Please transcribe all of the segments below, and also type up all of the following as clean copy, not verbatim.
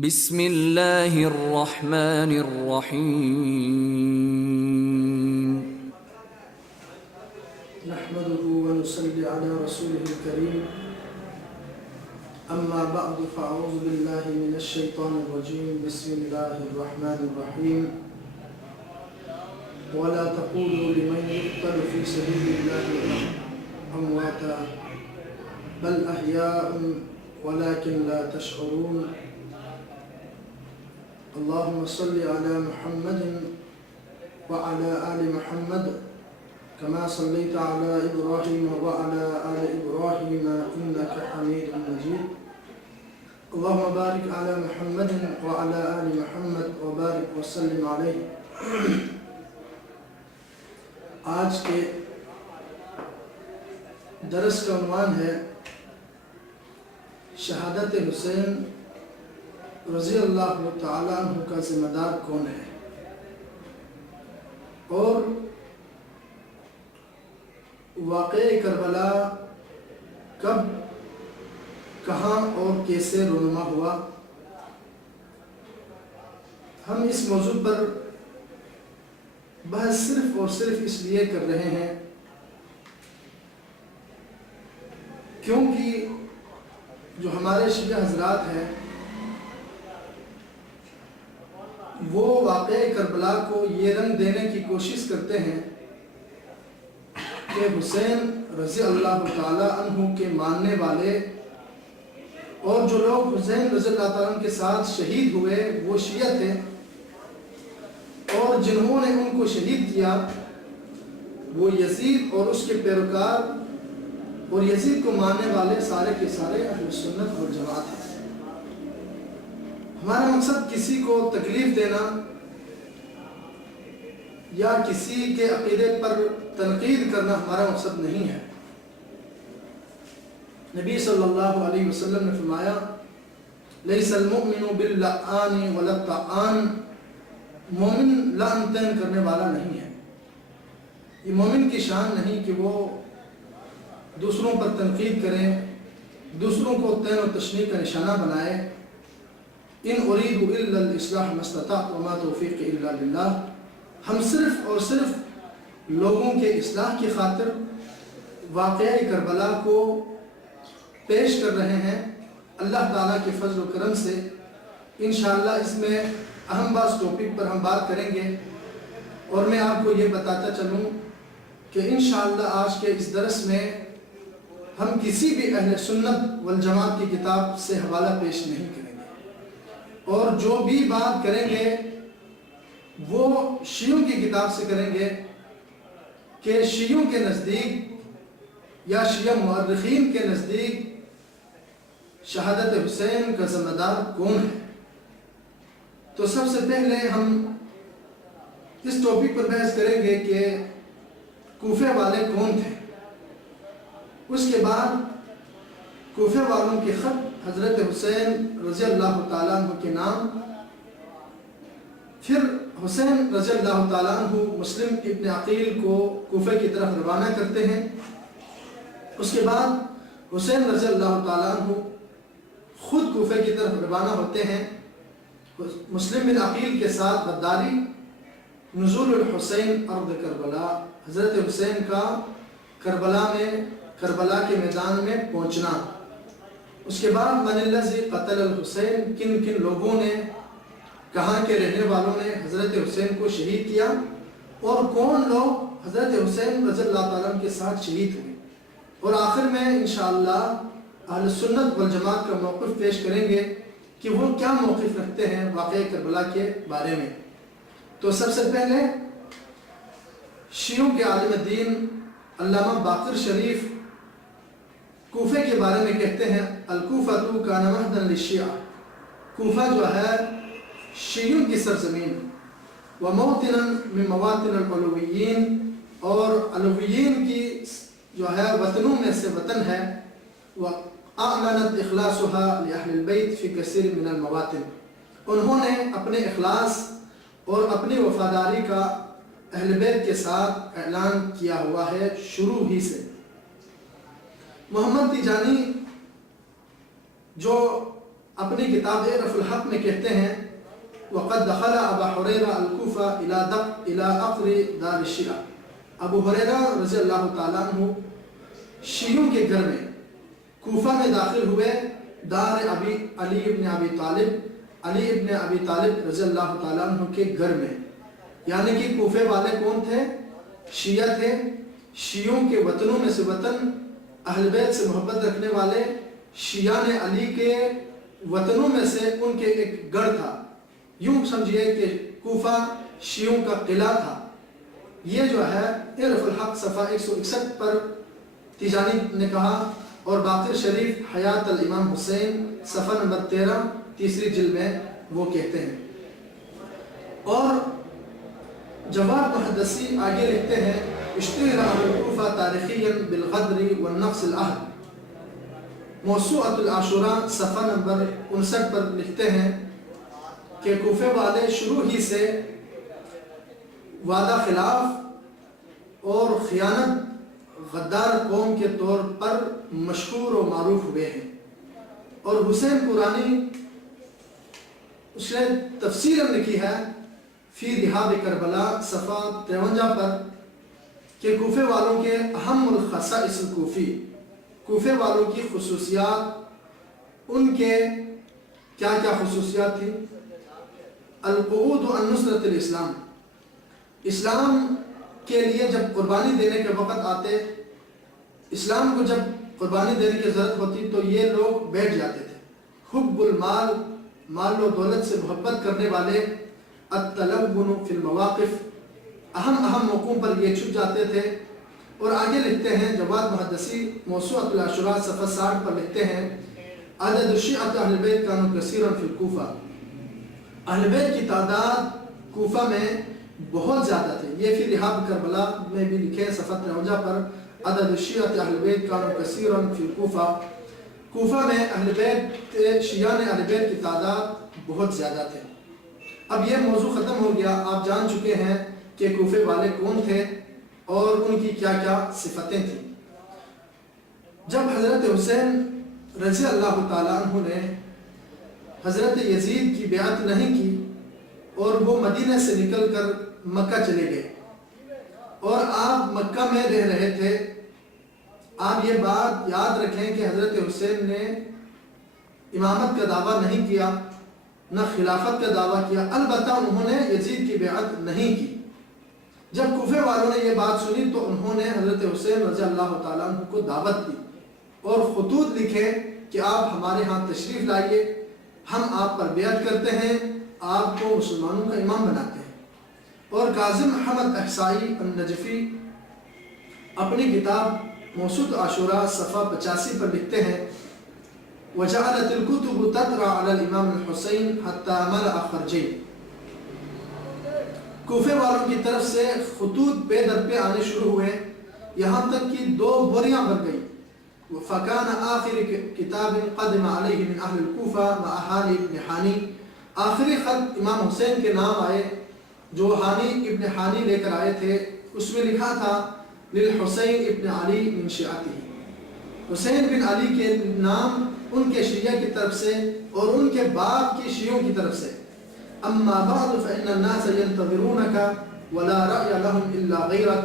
بسم اللہ الرحمن الرحیم نحمده ونصلي على رسوله الكريم أما بعد فأعوذ بالله من الشيطان الرجيم بسم الله الرحمن الرحيم ولا تقولوا لمن يقتل في سبيل الله أمواتا بل أحياء ولكن لا تشعرون اللهم صل على محمد وعلى آل محمد كما صليت على إبراهيم وعلى آل إبراهيم إنك حميد مجيد اللهم بارك على محمد وعلى آل محمد وبارك وسلم عليه. آج کے درس کا عنوان ہے شہادت حسین رضی اللہ تعالیٰ عنہ کا ذمہ دار کون ہے اور واقعہ کربلا کب کہاں اور کیسے رونما ہوا. ہم اس موضوع پر بحث صرف اور صرف اس لیے کر رہے ہیں کیونکہ جو ہمارے شیعہ حضرات ہیں وہ واقعہ کربلا کو یہ رنگ دینے کی کوشش کرتے ہیں کہ حسین رضی اللہ تعالیٰ عنہ کے ماننے والے اور جو لوگ حسین رضی اللہ تعالیٰ عنہ کے ساتھ شہید ہوئے وہ شیعہ تھے اور جنہوں نے ان کو شہید کیا وہ یزید اور اس کے پیروکار اور یزید کو ماننے والے سارے کے سارے اہل سنت والجماعت ہیں. ہمارا مقصد کسی کو تکلیف دینا یا کسی کے عقیدے پر تنقید کرنا ہمارا مقصد نہیں ہے. نبی صلی اللہ علیہ وسلم نے فرمایا لیس المؤمن باللعان ولا الطعان، مومن لعن طعن کرنے والا نہیں ہے. یہ مومن کی شان نہیں کہ وہ دوسروں پر تنقید کریں، دوسروں کو طعن و تشنیع کا نشانہ بنائے. ان اريد الا الاصلاح ما استطعت وما توفیقی الا باللہ، ہم صرف اور صرف لوگوں کے اصلاح کی خاطر واقعہ کربلا کو پیش کر رہے ہیں. اللہ تعالیٰ کے فضل و کرم سے انشاءاللہ اس میں اہم بعض ٹاپک پر ہم بات کریں گے اور میں آپ کو یہ بتاتا چلوں کہ انشاءاللہ آج کے اس درس میں ہم کسی بھی اہل سنت والجماعت کی کتاب سے حوالہ پیش نہیں کریں گے اور جو بھی بات کریں گے وہ شیعوں کی کتاب سے کریں گے کہ شیعوں کے نزدیک یا شیعہ مورخین کے نزدیک شہادت حسین کا ذمہ دار کون ہے. تو سب سے پہلے ہم اس ٹاپک پر بحث کریں گے کہ کوفہ والے کون تھے. اس کے بعد کوفہ والوں کے خط حضرت حسین رضی اللہ تعالیٰ عنہ کے نام، پھر حسین رضی اللہ تعالیٰ عنہ مسلم ابن عقیل کو کوفہ کی طرف روانہ کرتے ہیں. اس کے بعد حسین رضی اللہ تعالیٰ عنہ خود کوفہ کی طرف روانہ ہوتے ہیں. مسلم بن عقیل کے ساتھ غداری، نزول الحسین ارض کربلا، حضرت حسین کا کربلا کے میدان میں پہنچنا. اس کے بعد من الذی قتل الحسین، کن کن لوگوں نے، کہاں کے رہنے والوں نے حضرت حسین کو شہید کیا اور کون لوگ حضرت حسین رضی اللہ تعالیٰ عنہ کے ساتھ شہید ہوئے. اور آخر میں انشاءاللہ اہل سنت والجماعت کا موقف پیش کریں گے کہ وہ کیا موقف رکھتے ہیں واقعہ کربلا کے بارے میں. تو سب سے پہلے شیعوں کے عالم دین علامہ باقر شریف کوفہ کے بارے میں کہتے ہیں الکوفہ کان مہدا للشیعہ، کوفہ جو ہے شیعوں کی سرزمین، وموطنا من مواطن العلویین، اور علویین کی جو ہے وطنوں میں سے وطن ہے. وَأَعْلَنَتْ إِخْلَاصُهَا لِأَهْلِ الْبَيْتِ فِي كَثِيرٍ مِنَ الْمَوَاطِنِ، انہوں نے اپنے اخلاص اور اپنی وفاداری کا اہل بیت کے ساتھ اعلان کیا ہوا ہے شروع ہی سے. محمد تیجانی جو اپنی کتاب رفع الحق میں کہتے ہیں وقد دخل ابا حریرہ الکوفہ الى عقر دار الشیعہ، ابو حریرہ رضی اللہ تعالیٰ عنہ شیعوں کے گھر میں کوفہ میں داخل ہوئے، دار علی ابن ابی طالب رضی اللہ تعالیٰ عنہ کے گھر میں، یعنی کہ کوفے والے کون تھے؟ شیعہ تھے۔ شیعوں کے وطنوں میں سے وطن، اہل بیت سے محبت رکھنے والے شیعہ نے علی کے وطنوں میں سے ان کے ایک گڑھ تھا، یوں سمجھئے کہ کوفہ شیعوں کا قلعہ تھا۔ یہ جو ہے رفع الحق صفحہ 161 پر تیجانی نے کہا، اور باقر شریف حیات الامام حسین صفحہ نمبر 13 تیسری جلد میں وہ کہتے ہیں۔ اور جواد محدثی آگے لکھتے ہیں اشتہر اہل الکوفہ تاریخیاً بالغدر والنقص العہد، موسوعۃ العاشوراء صفحہ نمبر 59 پر لکھتے ہیں کہ کوفے والے شروع ہی سے وعدہ خلاف اور خیانت غدار قوم کے طور پر مشہور و معروف ہوئے ہیں۔ اور حسین قرانی اس نے تفسیر لکھی ہے فی رحاب کربلا صفحہ 53 پر کہ کوفے والوں کے اہم الخصائص الکوفی، کوفے والوں کی خصوصیات، ان کے کیا کیا خصوصیات تھیں؟ القعود عن نصرت الاسلام، اسلام کے لیے جب قربانی دینے کے وقت آتے، اسلام کو جب قربانی دینے کی ضرورت ہوتی تو یہ لوگ بیٹھ جاتے تھے۔ حب المال، مال و دولت سے محبت کرنے والے، التلون فی المواقف، اہم موقعوں پر یہ چھپ جاتے تھے۔ اور آگے لکھتے ہیں جواد محدثی موسوعۃ العاشوراء صفحہ 60 پر لکھتے ہیں عدد الشیعۃ اہل بیت کانوا کثیرا فی الکوفہ، اہل بیت کی تعداد کوفہ میں بہت زیادہ تھے۔ یہ فی رحاب کربلا میں بھی لکھے صفحہ 53 پر عدد الشیعۃ اہل بیت کانوا کثیرا فی الکوفہ، کوفہ میں اہل بیت شیعہ نے اہل بیت کی تعداد بہت زیادہ تھے۔ اب یہ موضوع ختم ہو گیا، آپ جان چکے ہیں کہ کوفے والے کون تھے اور ان کی کیا کیا صفتیں تھیں۔ جب حضرت حسین رضی اللہ تعالیٰ عنہ نے حضرت یزید کی بیعت نہیں کی اور وہ مدینہ سے نکل کر مکہ چلے گئے اور آپ مکہ میں رہ رہے تھے، آپ یہ بات یاد رکھیں کہ حضرت حسین نے امامت کا دعویٰ نہیں کیا، نہ خلافت کا دعویٰ کیا، البتہ انہوں نے یزید کی بیعت نہیں کی۔ جب کوفے والوں نے یہ بات سنی تو انہوں نے حضرت حسین رضی اللہ تعالیٰ عنہ کو دعوت دی اور خطوط لکھے کہ آپ ہمارے ہاں تشریف لائیے، ہم آپ پر بیعت کرتے ہیں، آپ کو مسلمانوں کا امام بناتے ہیں۔ اور کاظم احمد احصائی النجفی اپنی کتاب موسوعۃ عاشوراء صفحہ 85 پر لکھتے ہیں وجعلت الكتب تترى على الامام الحسین حتى ملأ خرجین، کوفے والوں کی طرف سے خطوط پے در پہ آنے شروع ہوئے یہاں تک کہ 2 بوریاں بھر گئی۔ فَكَانَ آخر کتاب قدم علیہ من اہل الکوفہ مع حانی ابن حانی، آخری خط امام حسین کے نام آئے جو حانی ابن حانی لے کر آئے تھے، اس میں لکھا تھا للحسین ابن علی من شیعتی، حسین بن علی کے نام ان کے شیعہ کی طرف سے اور ان کے باپ کی شیعوں کی طرف سے۔ اما بعد فإن الناس ينتظرونك ولا رأي لهم الا غيرك،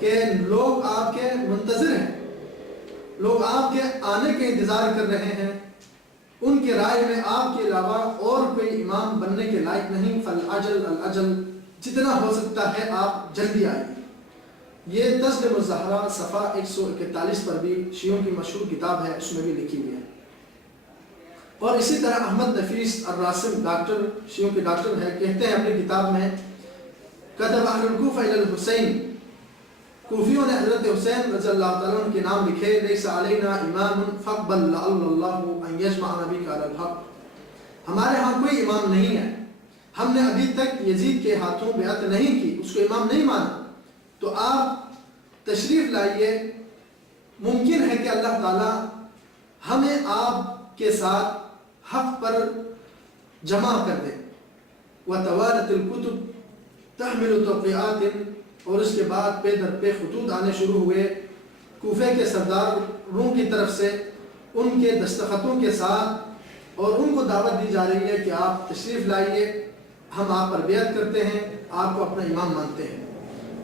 کہ لوگ آپ کے منتظر ہیں، لوگ آپ کے آنے کے انتظار کر رہے ہیں، ان کے رائے میں آپ کے علاوہ اور کوئی امام بننے کے لائق نہیں، فالعجل العجل، جتنا ہو سکتا ہے آپ جلدی آئیے۔ یہ تسلیم الزہرا صفحہ 141 پر بھی شیعوں کی مشہور کتاب ہے، اس میں بھی لکھی ہوئی ہے۔ اور اسی طرح احمد نفیس الراسم ڈاکٹر، شیعوں کے ڈاکٹر ہے، کہتے ہیں اپنی کتاب میں کتب اہل الکوفہ الی الحسین، کوفیوں نے حضرت حسین رضی اللہ تعالیٰ عنہ کے نام لکھے لیس علینا امام فاقبل لعل اللہ ان یجمع نبیک علی الحق، ہمارے ہاں کوئی امام نہیں ہے، ہم نے ابھی تک یزید کے ہاتھوں بیعت نہیں کی، اس کو امام نہیں مانا، تو آپ تشریف لائیے، ممکن ہے کہ اللہ تعالیٰ ہمیں آپ کے ساتھ حق پر جمع کر دے۔ وَتَوَالَتِ الْكُتُبِ تَحْمِلُ تَوْقِعَاتٍ، اور اس کے بعد پہ در پہ خطوط آنے شروع ہوئے کوفے کے سرداروں کی طرف سے، ان کے دستخطوں کے ساتھ اور ان کو دعوت دی جا رہی ہے کہ آپ تشریف لائیے، ہم آپ پر بیعت کرتے ہیں، آپ کو اپنا امام مانتے ہیں۔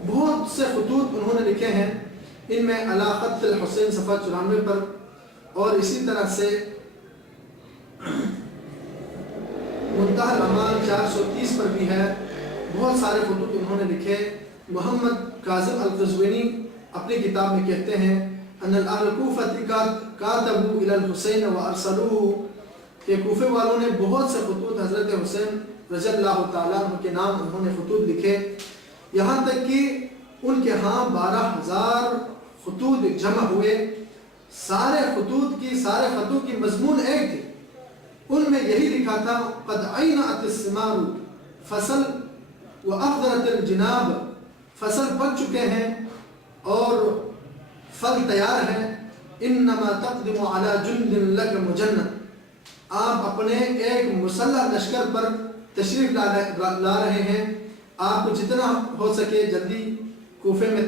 بہت سے خطوط انہوں نے لکھے ہیں، ان میں علی خط الحسین صفحہ 94 پر اور اسی طرح سے منتہی الامال 430 پر بھی ہے۔ بہت سارے خطوط انہوں نے لکھے۔ محمد کاظم القزوینی اپنی کتاب میں کہتے ہیں ان اہل کوفہ کاتبوا الی الحسین وارسلوه، کہ کوفے والوں نے بہت سے خطوط حضرت حسین رضی اللہ تعالیٰ عنہ کے نام انہوں نے خطوط لکھے، یہاں تک کہ ان کے ہاں 12,000 خطوط جمع ہوئے۔ سارے خطوں کی مضمون ایک تھی، ان میں یہی لکھا تھا قد عینعت الثمار، فصل واخضرت الجناب، فصل پک چکے ہیں اور پھل تیار ہیں۔ انما تقدم علی جند لک مجند، آپ اپنے ایک مسلح لشکر پر تشریف لا رہے ہیں، آپ کو جتنا ہو سکے جلدی کوفے میں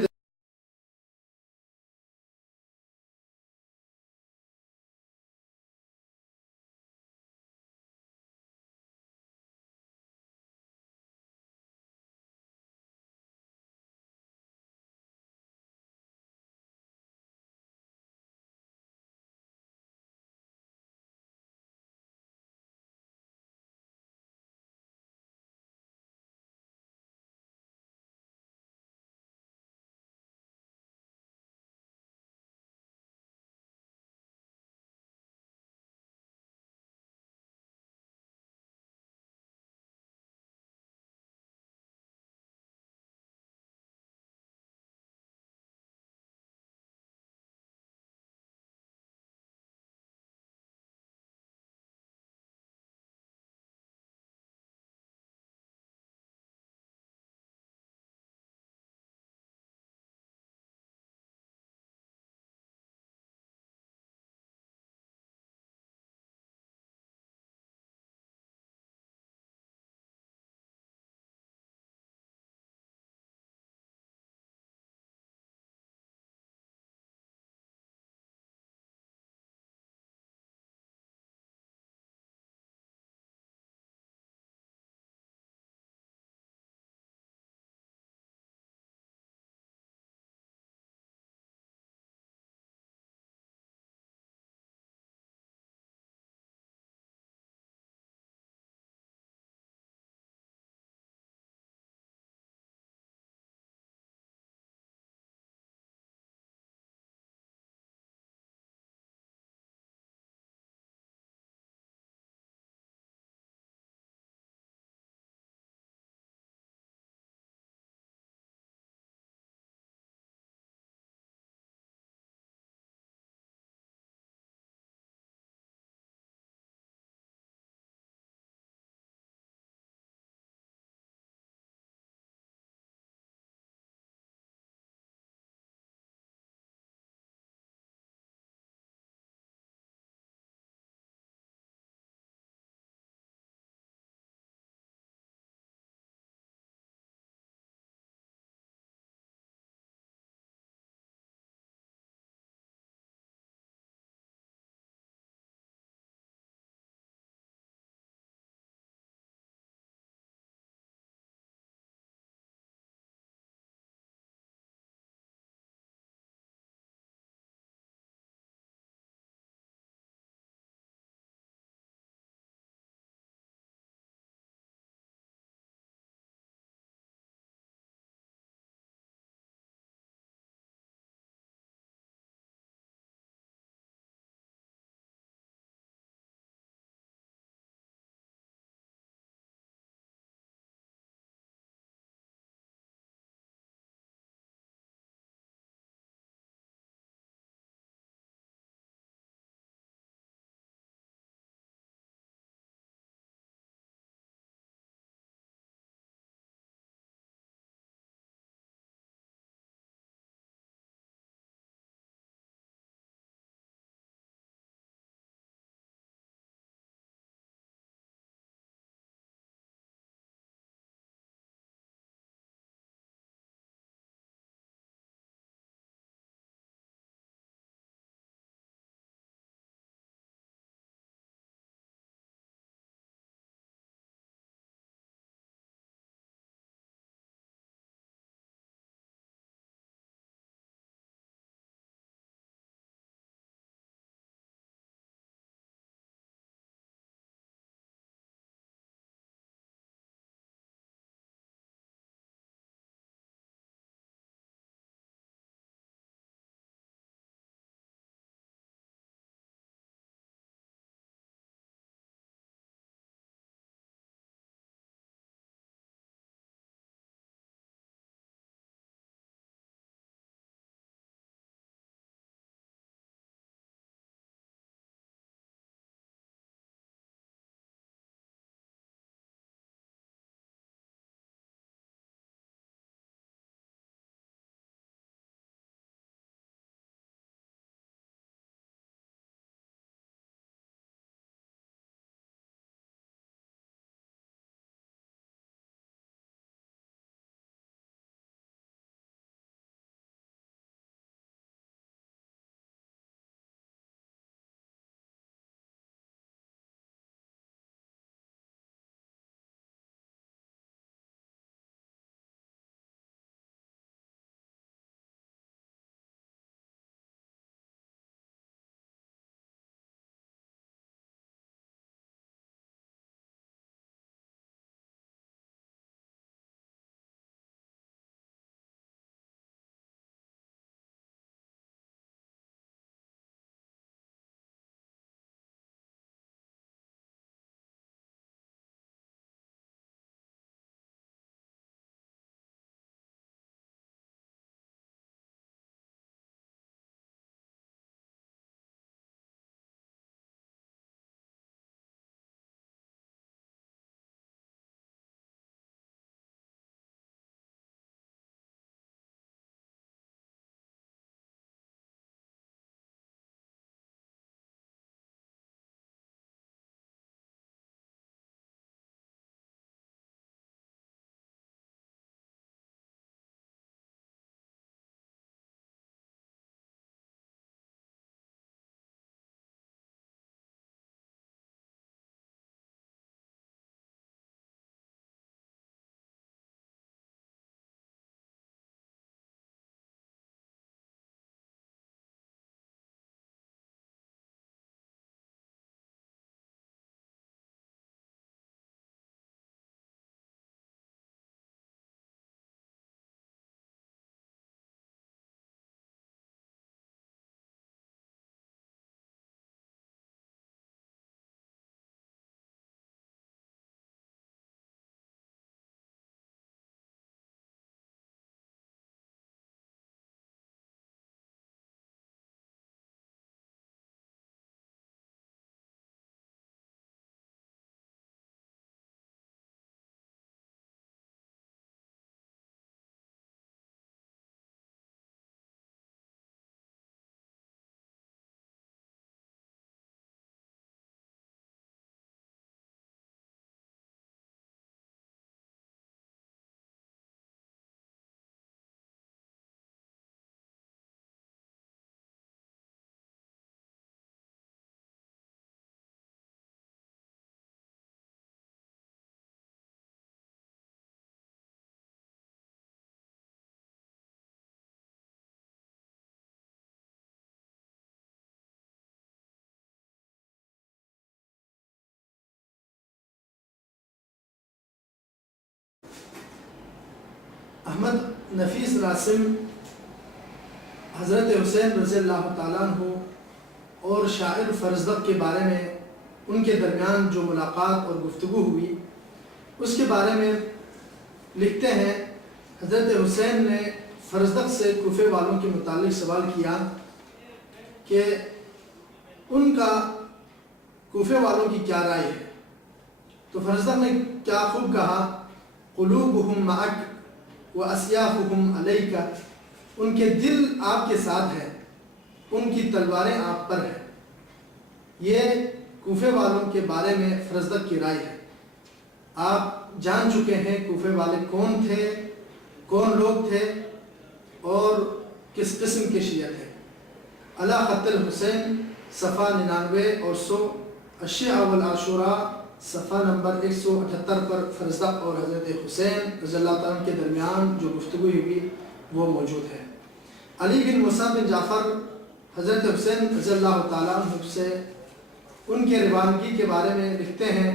احمد نفیس راسم حضرت حسین رضی اللہ تعالیٰ عنہ اور شاعر فرزدق کے بارے میں ان کے درمیان جو ملاقات اور گفتگو ہوئی اس کے بارے میں لکھتے ہیں، حضرت حسین نے فرزدق سے کوفے والوں کے متعلق سوال کیا کہ ان کا کوفے والوں کی کیا رائے ہے، تو فرزدق نے کیا خوب کہا، قلوبہم معک و اسیافہم علیک، ان کے دل آپ کے ساتھ ہیں، ان کی تلواریں آپ پر ہیں۔ یہ کوفے والوں کے بارے میں فرزدق کی رائے ہے۔ آپ جان چکے ہیں کوفے والے کون تھے، کون لوگ تھے اور کس قسم کے شیعہ تھے۔ علی خط الحسین صفحہ 99 اور 100، الشیعہ والعاشوراء صفحہ نمبر 178 پر فرزدق اور حضرت حسین رضی اللہ تعالیٰ کے درمیان جو گفتگو ہوئی وہ موجود ہے۔ علی بن موسیٰ بن جعفر حضرت حسین رضی اللہ تعالیٰ عنہ سے ان کے روانگی کے بارے میں لکھتے ہیں،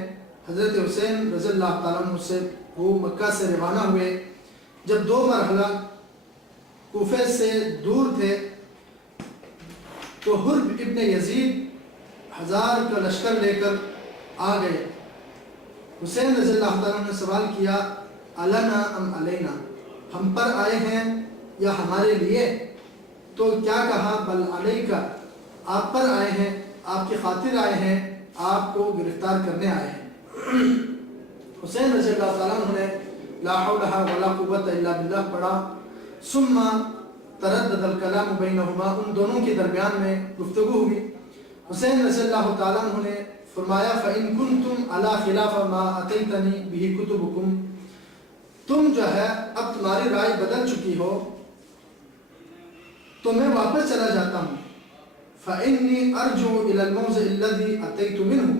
حضرت حسین رضی اللہ تعالیٰ عنہ سے وہ مکہ سے روانہ ہوئے، جب 2 مرحلہ کوفے سے دور تھے تو حرب ابن یزید 1000 کا لشکر لے کر آ گئے۔ حسین رضی اللہ تعالیٰ عنہ نے سوال کیا، علنا ام علینا، ہم پر آئے ہیں یا ہمارے لیے؟ تو کیا کہا، بل علیکا، آپ پر آئے ہیں، آپ کی خاطر آئے ہیں، آپ کو گرفتار کرنے آئے ہیں۔ حسین رضی اللہ تعالیٰ عنہ نے لا حول ولا قوت الا باللہ پڑھا، ثم تردد الکلام بینہما، ان دونوں کے درمیان میں گفتگو ہوئی۔ حسین رضی اللہ تعالیٰ عنہ نے فرمایا، فَإِن كُنْتُمْ عَلَى خِلَافَ مَا أَتَيْتَنِي بِهِ كُتُبُكُمْ، تم جو ہے اب تمہاری رائے بدل چکی ہو تو میں واپس چلا جاتا ہوں۔ فَإِنِّي أَرْجُعُ إِلَى الْمَوْضِعِ الَّذِي أَتَيْتُ مِنْهُ،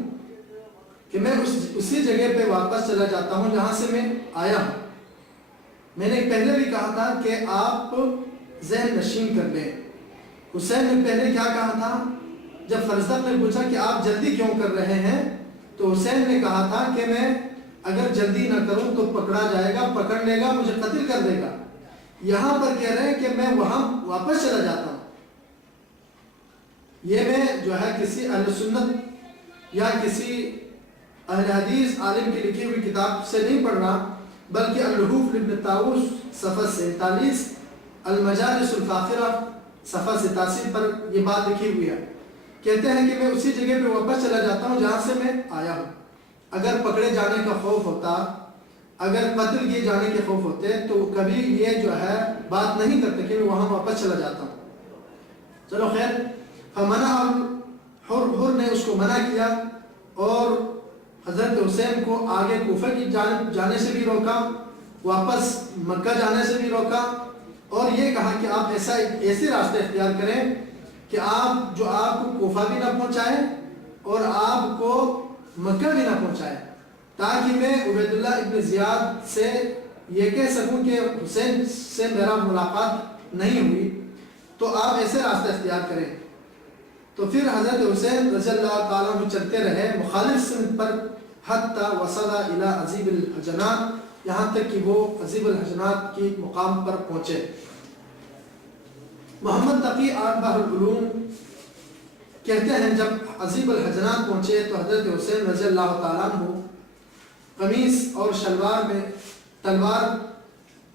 کہ میں اسی جگہ پہ واپس چلا جاتا ہوں جہاں سے میں آیا ہوں۔ میں نے پہلے بھی کہا تھا کہ آپ ذہن نشین کر لیں۔ حسین نے پہلے کیا کہا تھا، جب فرزدق نے پوچھا کہ آپ جلدی کیوں کر رہے ہیں، تو حسین نے کہا تھا کہ میں اگر جلدی نہ کروں تو پکڑا جائے گا، پکڑ لے گا، مجھے قتل کر دے گا۔ یہاں پر کہہ رہے ہیں کہ میں وہاں واپس چلا جاتا ہوں۔ یہ میں جو ہے کسی اہل سنت یا کسی اہل حدیث عالم کی لکھی ہوئی کتاب سے نہیں پڑھ رہا، بلکہ اللحوف لابن طاووس صفحہ 47، المجالس الفاخرہ صفحہ 87 پر یہ بات لکھی ہوئی ہے۔ کہتے ہیں کہ میں اسی جگہ پہ واپس چلا جاتا ہوں جہاں سے میں آیا ہوں۔ اگر پکڑے جانے کا خوف ہوتا، اگر قتل کیے جانے کے خوف ہوتے تو کبھی یہ جو ہے بات نہیں کرتے کہ میں وہاں واپس چلا جاتا ہوں۔ چلو خیر، فمنع حر نے اس کو منع کیا اور حضرت حسین کو آگے کوفہ کی جانب جانے سے بھی روکا، واپس مکہ جانے سے بھی روکا، اور یہ کہا کہ آپ ایسے راستے اختیار کریں کہ آپ کو کوفہ بھی نہ پہنچائے اور آپ کو مکہ بھی نہ پہنچائے، تاکہ میں عبید اللہ ابن زیاد سے یہ کہہ سکوں کہ حسین سے میرا ملاقات نہیں ہوئی، تو آپ ایسے راستے اختیار کریں۔ تو پھر حضرت حسین رضی اللہ تعالیٰ عنہ چلتے رہے مخالف سمت پر، حتی وصل الی عذیب الحجنات، یہاں تک کہ وہ عذیب الحجنات کی مقام پر پہنچے۔ محمد تقی آل بحر العلوم کہتے ہیں جب عذیب الحجنات پہنچے تو حضرت حسین رضی اللہ تعالیٰ عنہ قمیص اور شلوار میں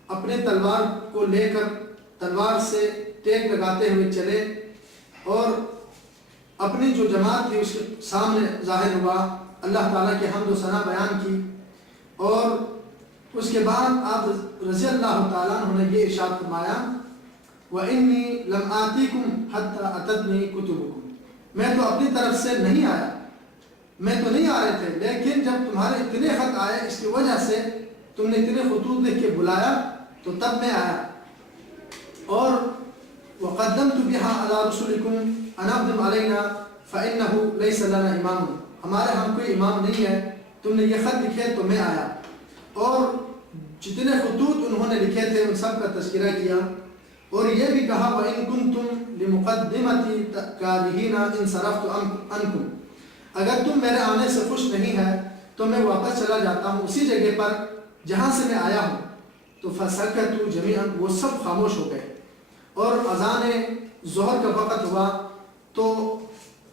اپنے تلوار کو لے کر تلوار سے ٹیک لگاتے ہوئے چلے اور اپنی جو جماعت تھی اس کے سامنے ظاہر ہوا، اللہ تعالیٰ کے حمد و ثنا بیان کی، اور اس کے بعد آپ رضی اللہ تعالیٰ عنہ نے یہ ارشاد فرمایا، وَإِنِّي لَمْ آتِيكُمْ حَتَّى أَتَتْنِي كُتُبُكُمْ، میں تو اپنی طرف سے نہیں آیا، میں تو نہیں آ رہے تھے، لیکن جب تمہارے اتنے خط آئے اس کی وجہ سے تم نے اتنے خطوط لکھ کے بلایا تو تب میں آیا۔ اور وَقَدَّمْتُ بِهَا عَلَى رُسُلِكُمْ أَنْ أَقْدِمْ عَلَيْنَا فَإِنَّهُ لَيْسَ لَنَا إِمَامٌ، ہمارے ہم کوئی امام نہیں ہے، تم نے یہ خط لکھے تو میں آیا۔ اور جتنے خطوط انہوں نے لکھے تھے ان سب کا تذکرہ کیا، اور یہ بھی کہا وَإِن كُنْتُمْ لِمُقَدِّمَةِ كَارِهِينَ انصرفت عنكم، اگر تم میرے آنے سے خوش نہیں ہے تو میں واپس چلا جاتا ہوں اسی جگہ پر جہاں سے میں آیا ہوں۔ تو فسکتوا جمیعا، وہ سب خاموش ہو گئے. اور اذان ظہر کا وقت ہوا تو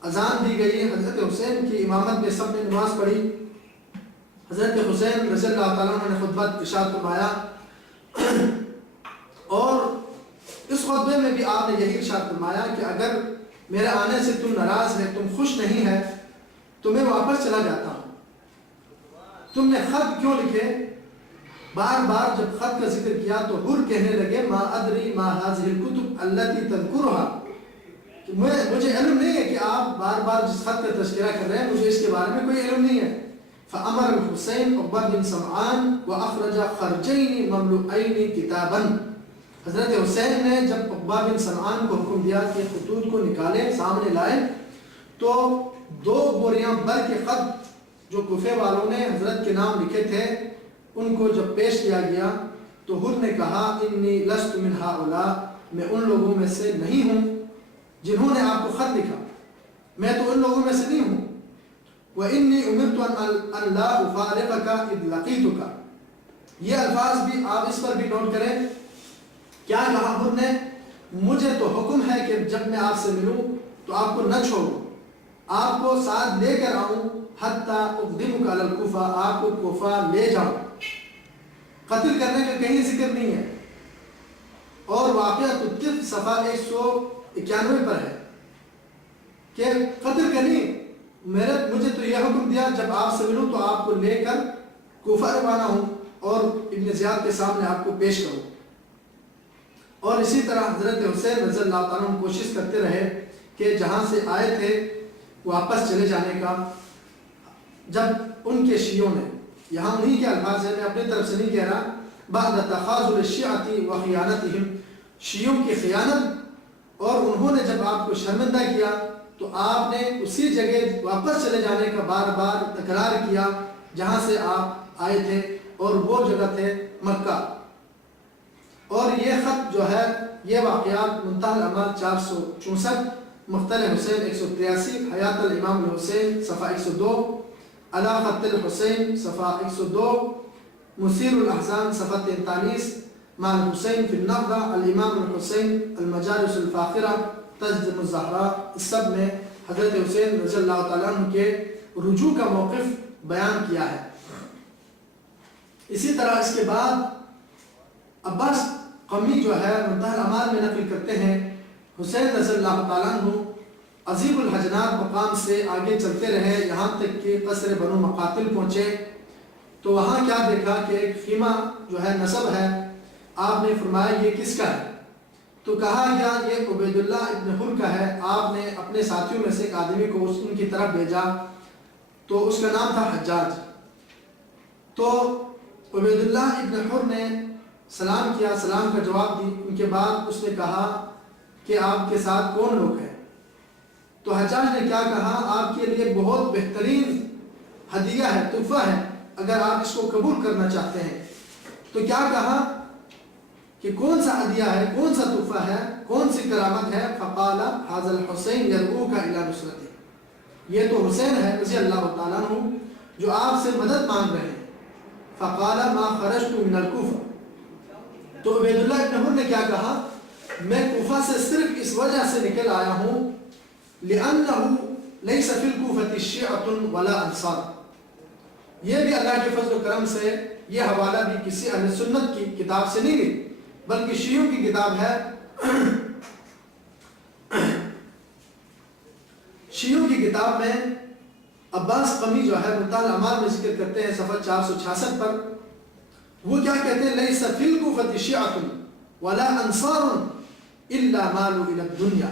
اذان دی گئی. حضرت حسین کی امامت میں سب نے نماز پڑھی. حضرت حسین رضی اللہ تعالیٰ عنہ نے خطبہ ارشاد فرمایا اور اس خطبے میں بھی آپ نے یہی ارشاد فرمایا کہ اگر میرے آنے سے تم ناراض ہے، تم خوش نہیں ہے، تو میں واپس چلا جاتا ہوں. تم نے خط کیوں لکھے؟ بار بار جب خط کا ذکر کیا تو حر کہنے لگے ما ادری ما هذه الكتب التي تذكرها، کہ مجھے علم نہیں ہے کہ آپ بار بار جس خط کا تذکرہ کر رہے ہیں، مجھے اس کے بارے میں کوئی علم نہیں ہے. فامر الحسین عقبہ بن سمعان واخرج خرجین مملوئین کتابا. حضرت حسین نے جب عقبہ بن سمعان کو حکم دیا کہ خطوط کو نکالے سامنے لائے، تو 2 بوریاں بر کے خط جو کوفے والوں نے حضرت کے نام لکھے تھے ان کو جب پیش کیا گیا تو حر نے کہا انی لست من ہؤلاء، میں ان لوگوں میں سے نہیں ہوں جنہوں نے آپ کو خط لکھا، میں تو ان لوگوں میں سے نہیں ہوں. وانی امرت ان لا افارقک اذ لقیتک. یہ الفاظ بھی آپ اس پر بھی نوٹ کریں. کیا کہا حر نے؟ مجھے تو حکم ہے کہ جب میں آپ سے ملوں تو آپ کو نہ چھوڑوں، آپ کو ساتھ لے کر آؤں حتی اقدمک علی الکوفہ، آپ کو کوفہ لے جاؤں. قتل کرنے کا کہیں ذکر نہیں ہے. اور واقعہ الطف صفحہ 191 پر ہے کہ قتل کا نہیں، مجھے تو یہ حکم دیا جب آپ سے ملوں تو آپ کو لے کر کوفہ روانہ ہوں اور ابن زیاد کے سامنے آپ کو پیش کروں. اور اسی طرح حضرت حسین رضی اللہ تعالیٰ عنہ کوشش کرتے رہے کہ جہاں سے آئے تھے واپس چلے جانے کا. جب ان کے شیعوں نے، یہاں انہی کے الفاظ ہیں، میں اپنی طرف سے نہیں کہہ رہا، بعد تخاذل الشیعۃ وخیانتہم، شیعوں کی خیانت اور انہوں نے جب آپ کو شرمندہ کیا تو آپ نے اسی جگہ واپس چلے جانے کا بار بار تکرار کیا جہاں سے آپ آئے تھے، اور وہ جگہ تھے مکہ. اور یہ خط جو ہے، یہ واقعات منتہی الامال 464، مقتل حسین 183، حیات الامام الحسین صفحہ 102، علی خط الحسین صفحہ 102، مثیر الاحزان صفحہ 43، مع الحسین فی النہضہ، الامام الحسین، المجالس الفاخرہ، تجدم الزہراء، اس سب میں حضرت حسین رضی اللہ تعالیٰ عنہ کے رجوع کا موقف بیان کیا ہے. اسی طرح اس کے بعد عباس قمی جو ہے منتہی الامال میں نقل کرتے ہیں حسین رضی اللہ تعالیٰ عنہ عظیم الحجنات مقام سے آگے چلتے رہے یہاں تک کہ قصر بنو مقاتل پہنچے. تو وہاں کیا دیکھا کہ ایک خیمہ جو ہے نصب ہے. آپ نے فرمایا یہ کس کا ہے؟ تو کہا گیا یہ عبید اللہ ابن حر کا ہے. آپ نے اپنے ساتھیوں میں سے ایک آدمی کو ان کی طرف بھیجا تو اس کا نام تھا حجاج. تو عبید اللہ ابن حر نے سلام کیا، سلام کا جواب دی. ان کے بعد اس نے کہا کہ آپ کے ساتھ کون لوگ ہیں؟ تو حجاج نے کیا کہا، آپ کے لیے بہت بہترین ہدیہ ہے، تحفہ ہے، اگر آپ اس کو قبول کرنا چاہتے ہیں. تو کیا کہا کہ کون سا ہدیہ ہے، کون سا تحفہ ہے، کون سی کرامت ہے؟ فقال ھذا الحسین یدعوک الی نصرتہ، یہ تو حسین ہے رضی اللہ تعالیٰ عنہ جو آپ سے مدد مانگ رہے ہیں. فقال ما خرجت من الکوفہ، تو عبید اللہ ابن حر نے کیا کہا، میں کوفہ سے صرف اس وجہ سے نکل آیا ہوں لأنہ لیس فی الکوفۃ شیعۃ ولا انصار. یہ بھی اللہ کے فضل و کرم سے یہ حوالہ بھی کسی اہل سنت کی کتاب سے نہیں لی بلکہ شیعوں کی کتاب ہے. شیعوں کی کتاب میں عباس قمی جو ہے منتہی الامال میں ذکر کرتے ہیں صفحہ 466 پر. وہ کیا کہتے ہیں، لیس فی الکوفۃ شیعۃ ولا انصار الا مالوا الی الدنیا.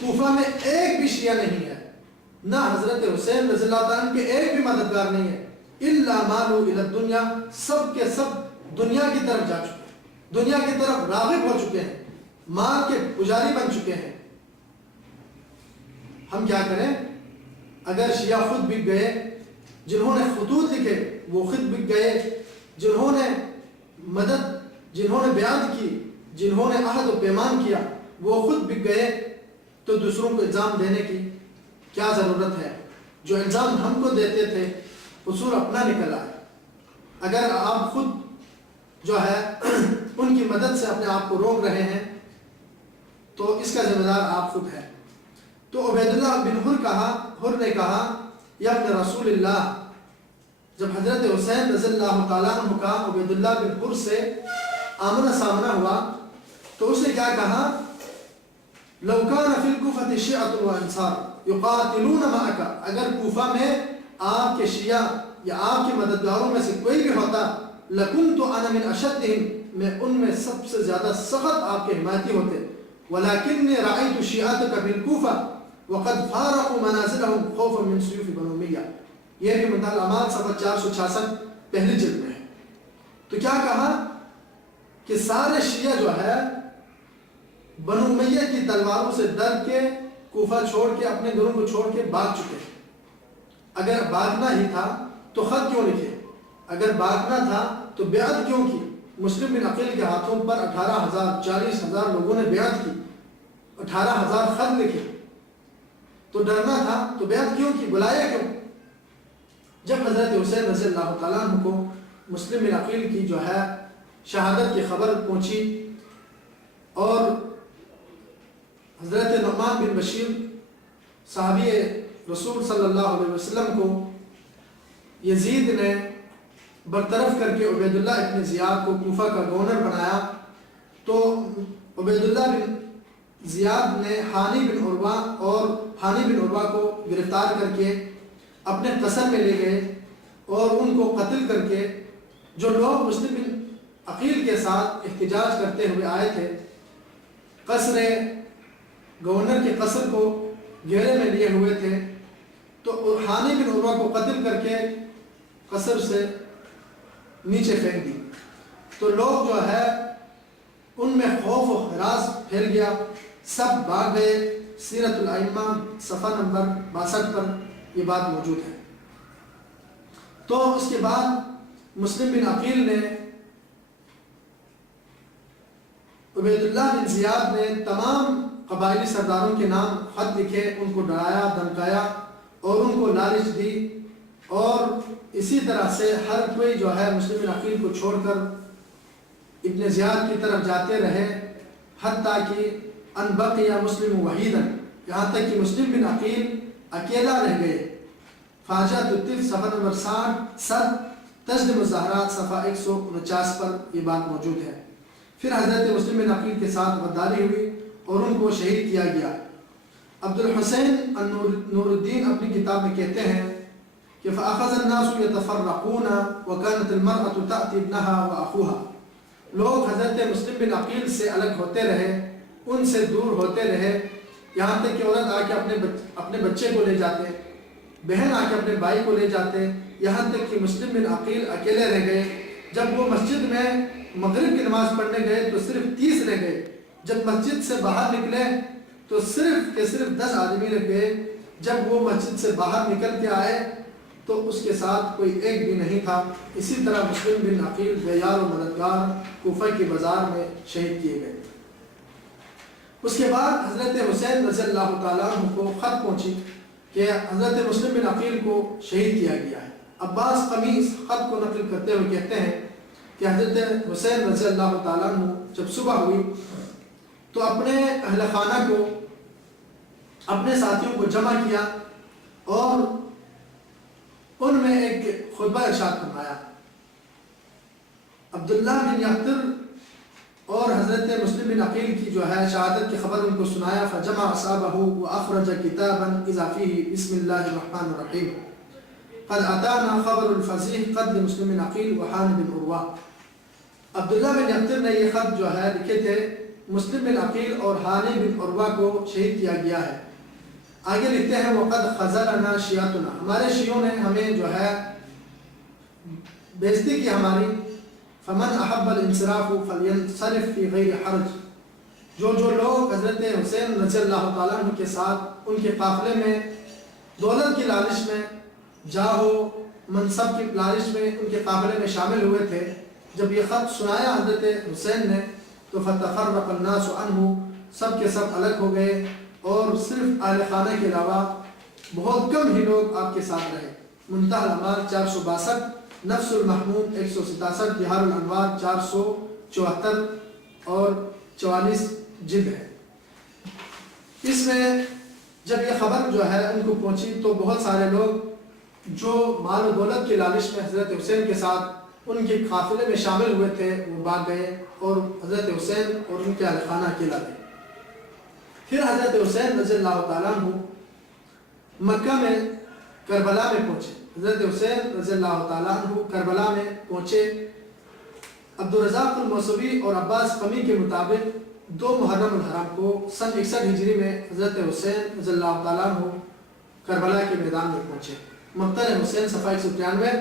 کوفہ میں ایک بھی شیعہ نہیں ہے، نہ حضرت حسین رضی اللہ تعالیٰ عنہ کے ایک بھی مددگار نہیں ہے. الا مالوا الی الدنیا، سب کے سب دنیا کی طرف جا چکے ہیں، دنیا کی طرف راغب ہو چکے ہیں، مال کے پجاری بن چکے ہیں. ہم کیا کریں؟ اگر شیعہ خود بک گئے، جنہوں نے خطوط لکھے وہ خود بک گئے، جنہوں نے مدد، جنہوں نے بیعت کی، جنہوں نے عہد و پیمان کیا وہ خود بک گئے، تو دوسروں کو الزام دینے کی کیا ضرورت ہے؟ جو الزام ہم کو دیتے تھے قصور اپنا نکل آئے. اگر آپ خود جو ہے ان کی مدد سے اپنے آپ کو روک رہے ہیں تو اس کا ذمہ دار آپ خود ہیں۔ تو عبید اللہ بن حر نے کہا یا ابن رسول اللہ، جب حضرت حسین رضی اللہ تعالیٰ عنہ کا عبید اللہ بن حر سے آمنا سامنا ہوا تو اس نے کیا کہا، لو کان فی الکوفۃ شیعۃ و انصار یقاتلون معک، اگر کوفہ میں آپ کے شیعہ یا آپ کے مددگاروں میں سے کوئی بھی ہوتا، لکنت انا من اشدہم، میں ان میں سب سے زیادہ سخت آپ کے حمایتی ہوتے، ولکنی رأیت شیعتک بالکوفہ وقد فارقوا منازلهم خوفا من سیوف بنو امیہ، یہ بھی منتہی الاعمال صفحہ 466 پہلی جلد میں ہے۔ تو کیا کہا کہ سارے شیعہ جو ہے بنو امیہ کی تلواروں سے ڈر کے کوفہ چھوڑ کے اپنے گھروں کو چھوڑ کے بھاگ چکے ہیں۔ اگر بھاگنا ہی تھا تو خط کیوں لکھے، اگر بھاگنا تھا تو بیعت کیوں کی؟ مسلم بن عقیل کے ہاتھوں پر 18,000 40,000 لوگوں نے بیعت کی، 18,000 خط لکھے، تو ڈرنا تھا تو بیعت کیوں کی، بلایا کیوں؟ جب حضرت حسین رضی اللہ تعالیٰ عنہ کو مسلم بن عقیل کی جو ہے شہادت کی خبر پہنچی اور حضرت نعمان بن بشیر صحابی رسول صلی اللہ علیہ وسلم کو یزید نے برطرف کر کے عبید اللہ ابن زیاد کو کوفہ کا گورنر بنایا، تو عبید اللہ بن زیاد نے حانی بن عروہ اور حانی بن عروہ کو گرفتار کر کے اپنے قصر میں لے گئے اور ان کو قتل کر کے جو لوگ مسلم بن عقیل کے ساتھ احتجاج کرتے ہوئے آئے تھے، قصر گورنر کے قصر کو گھیرے میں لیے ہوئے تھے، تو حانی بن عروہ کو قتل کر کے قصر سے نیچے پھینک دی، تو لوگ جو ہے ان میں خوف و ہراس پھیل گیا، سب بھاگ گئے۔ سیرت الائمہ صفحہ نمبر 62 پر یہ بات موجود ہے۔ تو اس کے بعد مسلم بن عقیل نے عبید اللہ بن زیاد نے تمام قبائلی سرداروں کے نام خط لکھے، ان کو ڈرایا دھمکایا اور ان کو لالچ دی، اور اسی طرح سے ہر کوئی جو ہے مسلم بن عقیل کو چھوڑ کر ابن زیاد کی طرف جاتے رہے، حتیٰ کہ ان بقی مسلم وحیدن، یہاں تک کہ مسلم بن عقیل اکیلا رہ گئے۔ فاجعۃ الطف صفحہ نمبر 60 تجد مظاہرات صفحہ 149 پر یہ بات موجود ہے۔ پھر حضرت مسلم بن عقیل کے ساتھ غداری ہوئی اور ان کو شہید کیا گیا۔ عبد الحسین نور الدین اپنی کتاب میں کہتے ہیں کہ فَأَخَذَ النَّاسُ يَتَفَرَّقُونَ وَكَانَتِ الْمَرْأَةُ تَأْتِي ابْنَهَا وَأَخُوهَا، لوگ حضرت مسلم بن عقیل سے الگ ہوتے رہے، ان سے دور ہوتے رہے، یہاں تک کہ عورت آ کے اپنے بچے کو لے جاتے، بہن آ کے اپنے بھائی کو لے جاتے، یہاں تک کہ مسلم بن عقیل اکیلے رہ گئے۔ جب وہ مسجد میں مغرب کی نماز پڑھنے گئے تو صرف 30 رہ گئے، جب مسجد سے باہر نکلے تو صرف 10 آدمی رہ گئے، جب وہ مسجد سے باہر نکل کے آئے تو اس کے ساتھ کوئی ایک بھی نہیں تھا۔ اسی طرح مسلم بن عقیل بیار و مددگار کوفہ کے بازار میں شہید کیے گئے۔ اس کے بعد حضرت حسین رضی اللہ تعالیٰ عنہ کو خط پہنچی کہ حضرت مسلم بن عقیل کو شہید کیا گیا ہے۔ عباس قمی اس خط کو نقل کرتے ہوئے کہتے ہیں کہ حضرت حسین رضی اللہ تعالیٰ عنہ جب صبح ہوئی تو اپنے اہل خانہ کو، اپنے ساتھیوں کو جمع کیا اور ان میں ایک خطبہ ارشاد فرمایا۔ عبداللہ بن یقطر اور حضرت مسلم بن عقیل کی جو ہے شہادت کی خبر ان کو سنایا۔ فجمع اصحابہ واخرج کتابا اذا فیہ بسم اللہ الرحمن الرحیم قد اتانا خبر الفصیح قد مسلم بن عقیل وحان بن عروہ۔ عبداللہ بن یقطر نے یہ خط جو ہے لکھے تھے، مسلم بن عقیل اور حانی بن عروہ کو شہید کیا گیا ہے۔ آگے لکھتے ہیں وقد خذلنا شیعتنا، ہمارے شیعوں نے ہمیں جو ہے بےزتی کی ہماری۔ فمن احب الانصراف فلینصرف فی غیر حرج، جو لوگ حضرت حسین رضی اللہ تعالیٰ عنہ کے ساتھ ان کے قافلے میں دولت کی لالچ میں، جاہ و منصب کی لالچ میں ان کے قافلے میں شامل ہوئے تھے، جب یہ خط سنایا حضرت حسین نے تو فتفرق الناس عنہ، سب کے سب الگ ہو گئے اور صرف اہل خانہ کے علاوہ بہت کم ہی لوگ آپ کے ساتھ رہے۔ منتہی الاعمال 462 نفس المحمود 167، بہار الانوار 474 اور 44 جلد ہے۔ اس میں جب یہ خبر جو ہے ان کو پہنچی تو بہت سارے لوگ جو مال و دولت کی لالچ میں حضرت حسین کے ساتھ ان کے قافلے میں شامل ہوئے تھے وہ بھاگ گئے اور حضرت حسین اور ان کے اہل خانہ اکیلا گئے۔ پھر حضرت حسین رضی اللہ تعالیٰ عنہ مکہ میں کربلا میں پہنچے۔ حضرت حسین رضی اللہ تعالیٰ عنہ کربلا میں پہنچے۔ عبدالرزاق الموسوی اور عباس قمی کے مطابق 2 محرم الحرام کو سن 61 ہجری میں حضرت حسین رضی اللہ تعالیٰ عنہ کربلا کے میدان میں پہنچے۔ مقتل حسین صفحہ 193،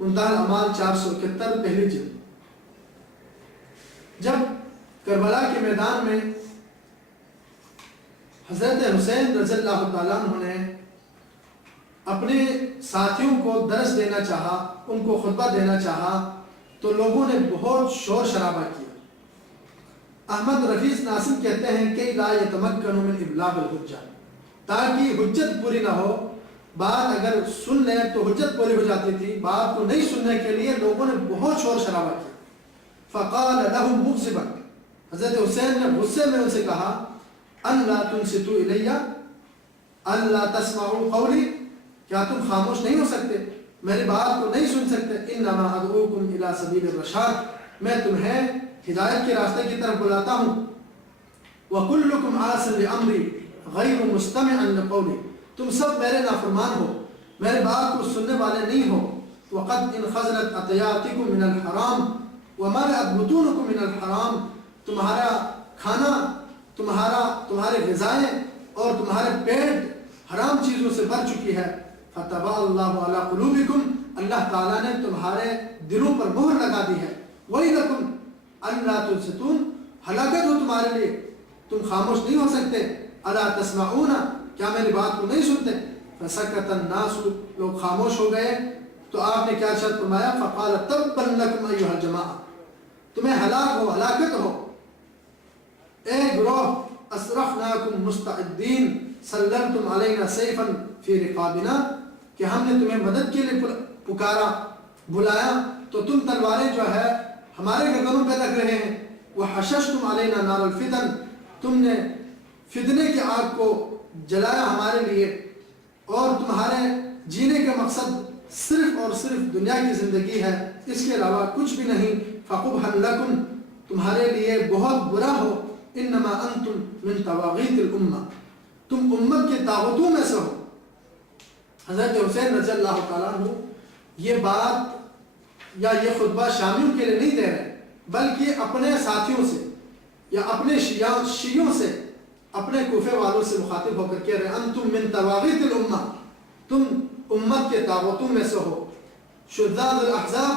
منتہی الاعمال 471 پہلی جلد۔ جب کربلا کے میدان میں حضرت حسین رضی اللہ تعالیٰ عنہ نے اپنے ساتھیوں کو درس دینا چاہا، ان کو خطبہ دینا چاہا، تو لوگوں نے بہت شور شرابہ کیا۔ احمد رفیع ناصر کہتے ہیں کہ لا یتمکن من ابلاغ الحجہ، تاکہ حجت پوری نہ ہو۔ بات اگر سن لیں تو حجت پوری ہو جاتی تھی، بات کو نہیں سننے کے لیے لوگوں نے بہت شور شرابہ کیا۔ فقال لهم مغضبا، حضرت حسین نے غصے میں ان سے کہا الا تنصتوا الی، الا تسمعوا قولی، کیا تم خاموش نہیں ہو سکتے، میری بات کو نہیں سن سکتے؟ انما ادعوکم الی سبیل الرشاد، میں تمہیں ہدایت کے راستے کی طرف بلاتا ہوں۔ وکلکم عاص لامری غیر مستمع لقولی، تم سب میرے نافرمان ہو، میرے بات کو سننے والے نہیں ہو۔ وقد انخزلت عطیاتکم من الحرام وملأت بطونکم من الحرام، تمہارا کھانا، تمہارے غذائیں اور تمہارے پیٹ حرام چیزوں سے بھر چکی ہے۔ فتبع اللہ علی قلوبکم، اللہ تعالیٰ نے تمہارے دلوں پر مہر لگا دی ہے۔ ویلکم الا تنصتون، ہلاکت ہو تمہارے لیے، تم خاموش نہیں ہو سکتے۔ الا تسمعون، کیا میری بات کو نہیں سنتے؟ فسکت الناس، لوگ خاموش ہو گئے۔ تو آپ نے کیا ارشاد فرمایا؟ فقال تبا لکم ایھا الجماعہ، تمہیں ہلاک ہو، ہلاکت ہو اے گروہ، اصرخناکم مستعدین سللتم علینا سیفا فی رقابنا، کہ ہم نے تمہیں مدد کے لیے پکارا، بلایا تو تم تلواریں جو ہے ہمارے گردنوں پہ رکھ رہے ہیں۔ وحششتم علینا نار الفتن، تم نے فتنے کی آگ کو جلایا ہمارے لیے، اور تمہارے جینے کا مقصد صرف اور صرف دنیا کی زندگی ہے، اس کے علاوہ کچھ بھی نہیں۔ فقبحا لکم، تمہارے لیے بہت برا ہو۔ انما انتم من طواغیت الامہ، تم امت کے طاغوتوں میں سے ہو۔ حضرت حسین رضی اللہ تعالیٰ عنہ یہ بات یا یہ خطبہ شامیوں کے لیے نہیں دے رہے، بلکہ اپنے ساتھیوں سے یا اپنے شیعوں سے، اپنے کوفے والوں سے مخاطب ہو کر کہہ رہے ہیں انتم من طواغیت الامہ، تم امت کے طاغوتوں میں سے ہو۔ شذاذ الاحزاب،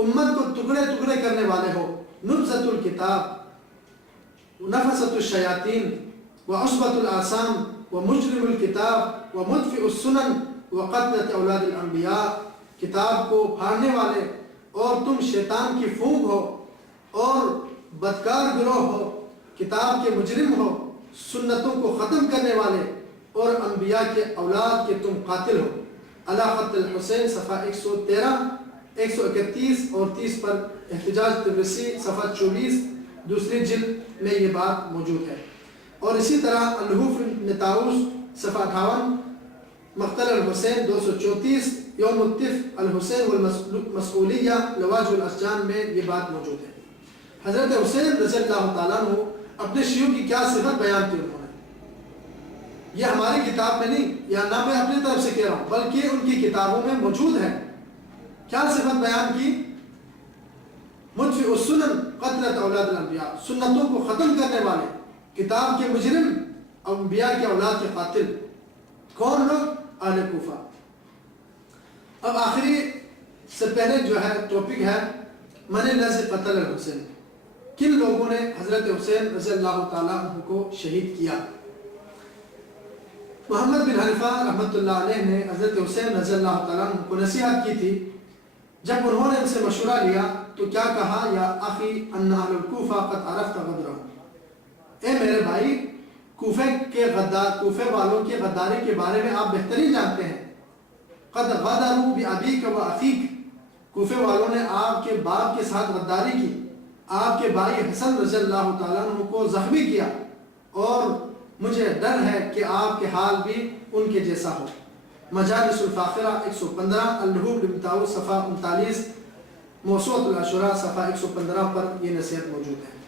امت کو ٹکڑے ٹکڑے کرنے والے ہو۔ نبذۃ الکتاب، نفست الشیاطین، وعصبۃ الآثام، ومجرم الکتاب، ومدفع السنن، وقتلۃ اولاد الانبیاء، کتاب کو پھاڑنے والے، اور تم شیطان کی پھونک ہو اور بدکار گروہ ہو، کتاب کے مجرم ہو، سنتوں کو ختم کرنے والے، اور انبیاء کے اولاد کے تم قاتل ہو۔ علی خط الحسین صفحہ 113، 131 اور 30 پر احتجاج طبرسی صفحہ 24 دوسری جلد میں یہ بات موجود ہے۔ اور اسی طرح الحوف نتاؤس صفحہ 58، مقتل الحسین 234، یوم الطف الحسین والمسئولیہ لواجہ الاشجان میں یہ بات موجود ہے۔ حضرت حسین رضی اللہ تعالیٰ عنہ اپنے شیعوں کی کیا صفت بیان کی انہوں نے، یہ ہماری کتاب میں نہیں، یا نہ میں اپنی طرف سے کہہ رہا ہوں، بلکہ ان کی کتابوں میں موجود ہے۔ کیا صفت بیان کی؟ مدفع السنن، قتلۃ اولاد الانبیاء، سنتوں کو ختم کرنے والے، کتاب کے مجرم، انبیاء کے اولاد کے قاتل۔ کون لوگ؟ اہل کوفہ۔ اب آخری سے پہلے جو ہے ٹاپک ہے من الذی قتل الحسین، کن لوگوں نے حضرت حسین رضی اللہ تعالیٰ عنہ کو شہید کیا؟ محمد بن حنیفہ رحمۃ اللہ علیہ نے حضرت حسین رضی اللہ تعالیٰ عنہ کو نصیحت کی تھی۔ جب انہوں نے ان سے مشورہ لیا تو کیا کہا؟ یا اخی ان اہل الکوفہ قد عرفت غدرہم، اے میرے بھائی، کوفے والوں کی غداری کے بارے میں آپ بہترین جانتے ہیں۔ قد غدروا بأبیک و اخیک، کوفے والوں نے آپ کے باپ کے ساتھ غداری کی، آپ کے بھائی حسن رضی اللہ تعالیٰ عنہ کو زخمی کیا، اور مجھے ڈر ہے کہ آپ کے حال بھی ان کے جیسا ہو۔ مجالس الفاخرہ 115، اللحوق لمتاؤ صفحہ 39، موسوعۃ العاشراء صفحہ 115 پر یہ نصیحت موجود ہے۔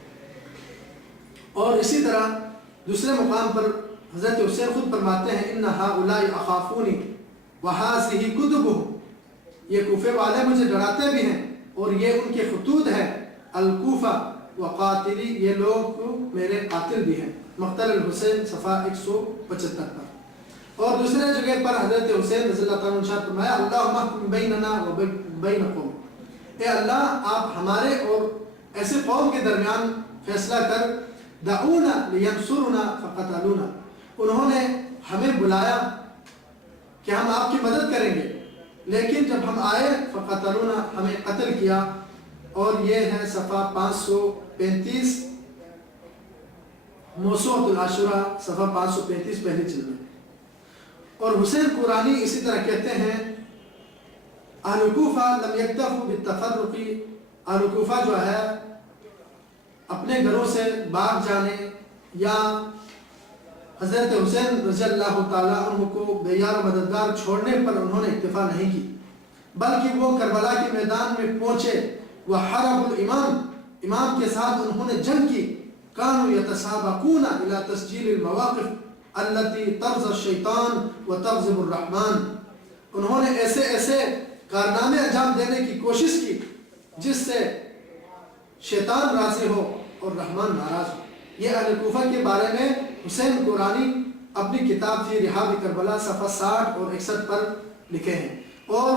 اور اسی طرح دوسرے مقام پر حضرت حسین خود فرماتے ہیں ان ہؤلاء اخافونی وہذہ کتبہم، یہ کوفے والے مجھے ڈراتے بھی ہیں اور یہ ان کے خطوط ہیں، الکوفہ وقاتلی، یہ لوگ میرے قاتل بھی ہیں۔ مقتل الحسین صفحہ 175 پر۔ اور دوسرے جگہ پر حضرت حسین رضی اللہ تعالیٰ عنہ نے فرمایا اللہم احکم بیننا و بینکم، اے اللہ آپ ہمارے اور ایسے قوم کے درمیان فیصلہ کر، دعونا لینصرنا فقتلونا، انہوں نے ہمیں بلایا کہ ہم آپ کی مدد کریں گے، لیکن جب ہم آئے فقتلونا، ہمیں قتل کیا۔ اور یہ ہے صفحہ 535، موسوعۃ العاشراء صفحہ 535 پہلی جلد میں۔ اور حسین قرانی اسی طرح کہتے ہیں اہل کوفہ لم یکتفوا بالتفرق، اہل کوفہ جو ہے اپنے گھروں سے بھاگ جانے یا حضرت حسین رضی اللہ تعالیٰ عنہ کو بے یار و مددگار چھوڑنے پر انہوں نے اکتفا نہیں کی، بلکہ وہ کربلا کے میدان میں پہنچے، وحرب الامام، امام کے ساتھ انہوں نے جنگ کی، کانوا یتسابقون الی تسجیل المواقف التي تغضب الشیطان وتغضب الرحمن، انہوں نے ایسے کارنامے انجام دینے کی کوشش کی جس سے شیطان راضی ہو اور رحمان ناراض ہو۔ یہ اہل کوفہ کے بارے میں حسین قرانی اپنی کتاب فی رحاب کربلا صفحہ 60 اور 61 پر لکھے ہیں۔ اور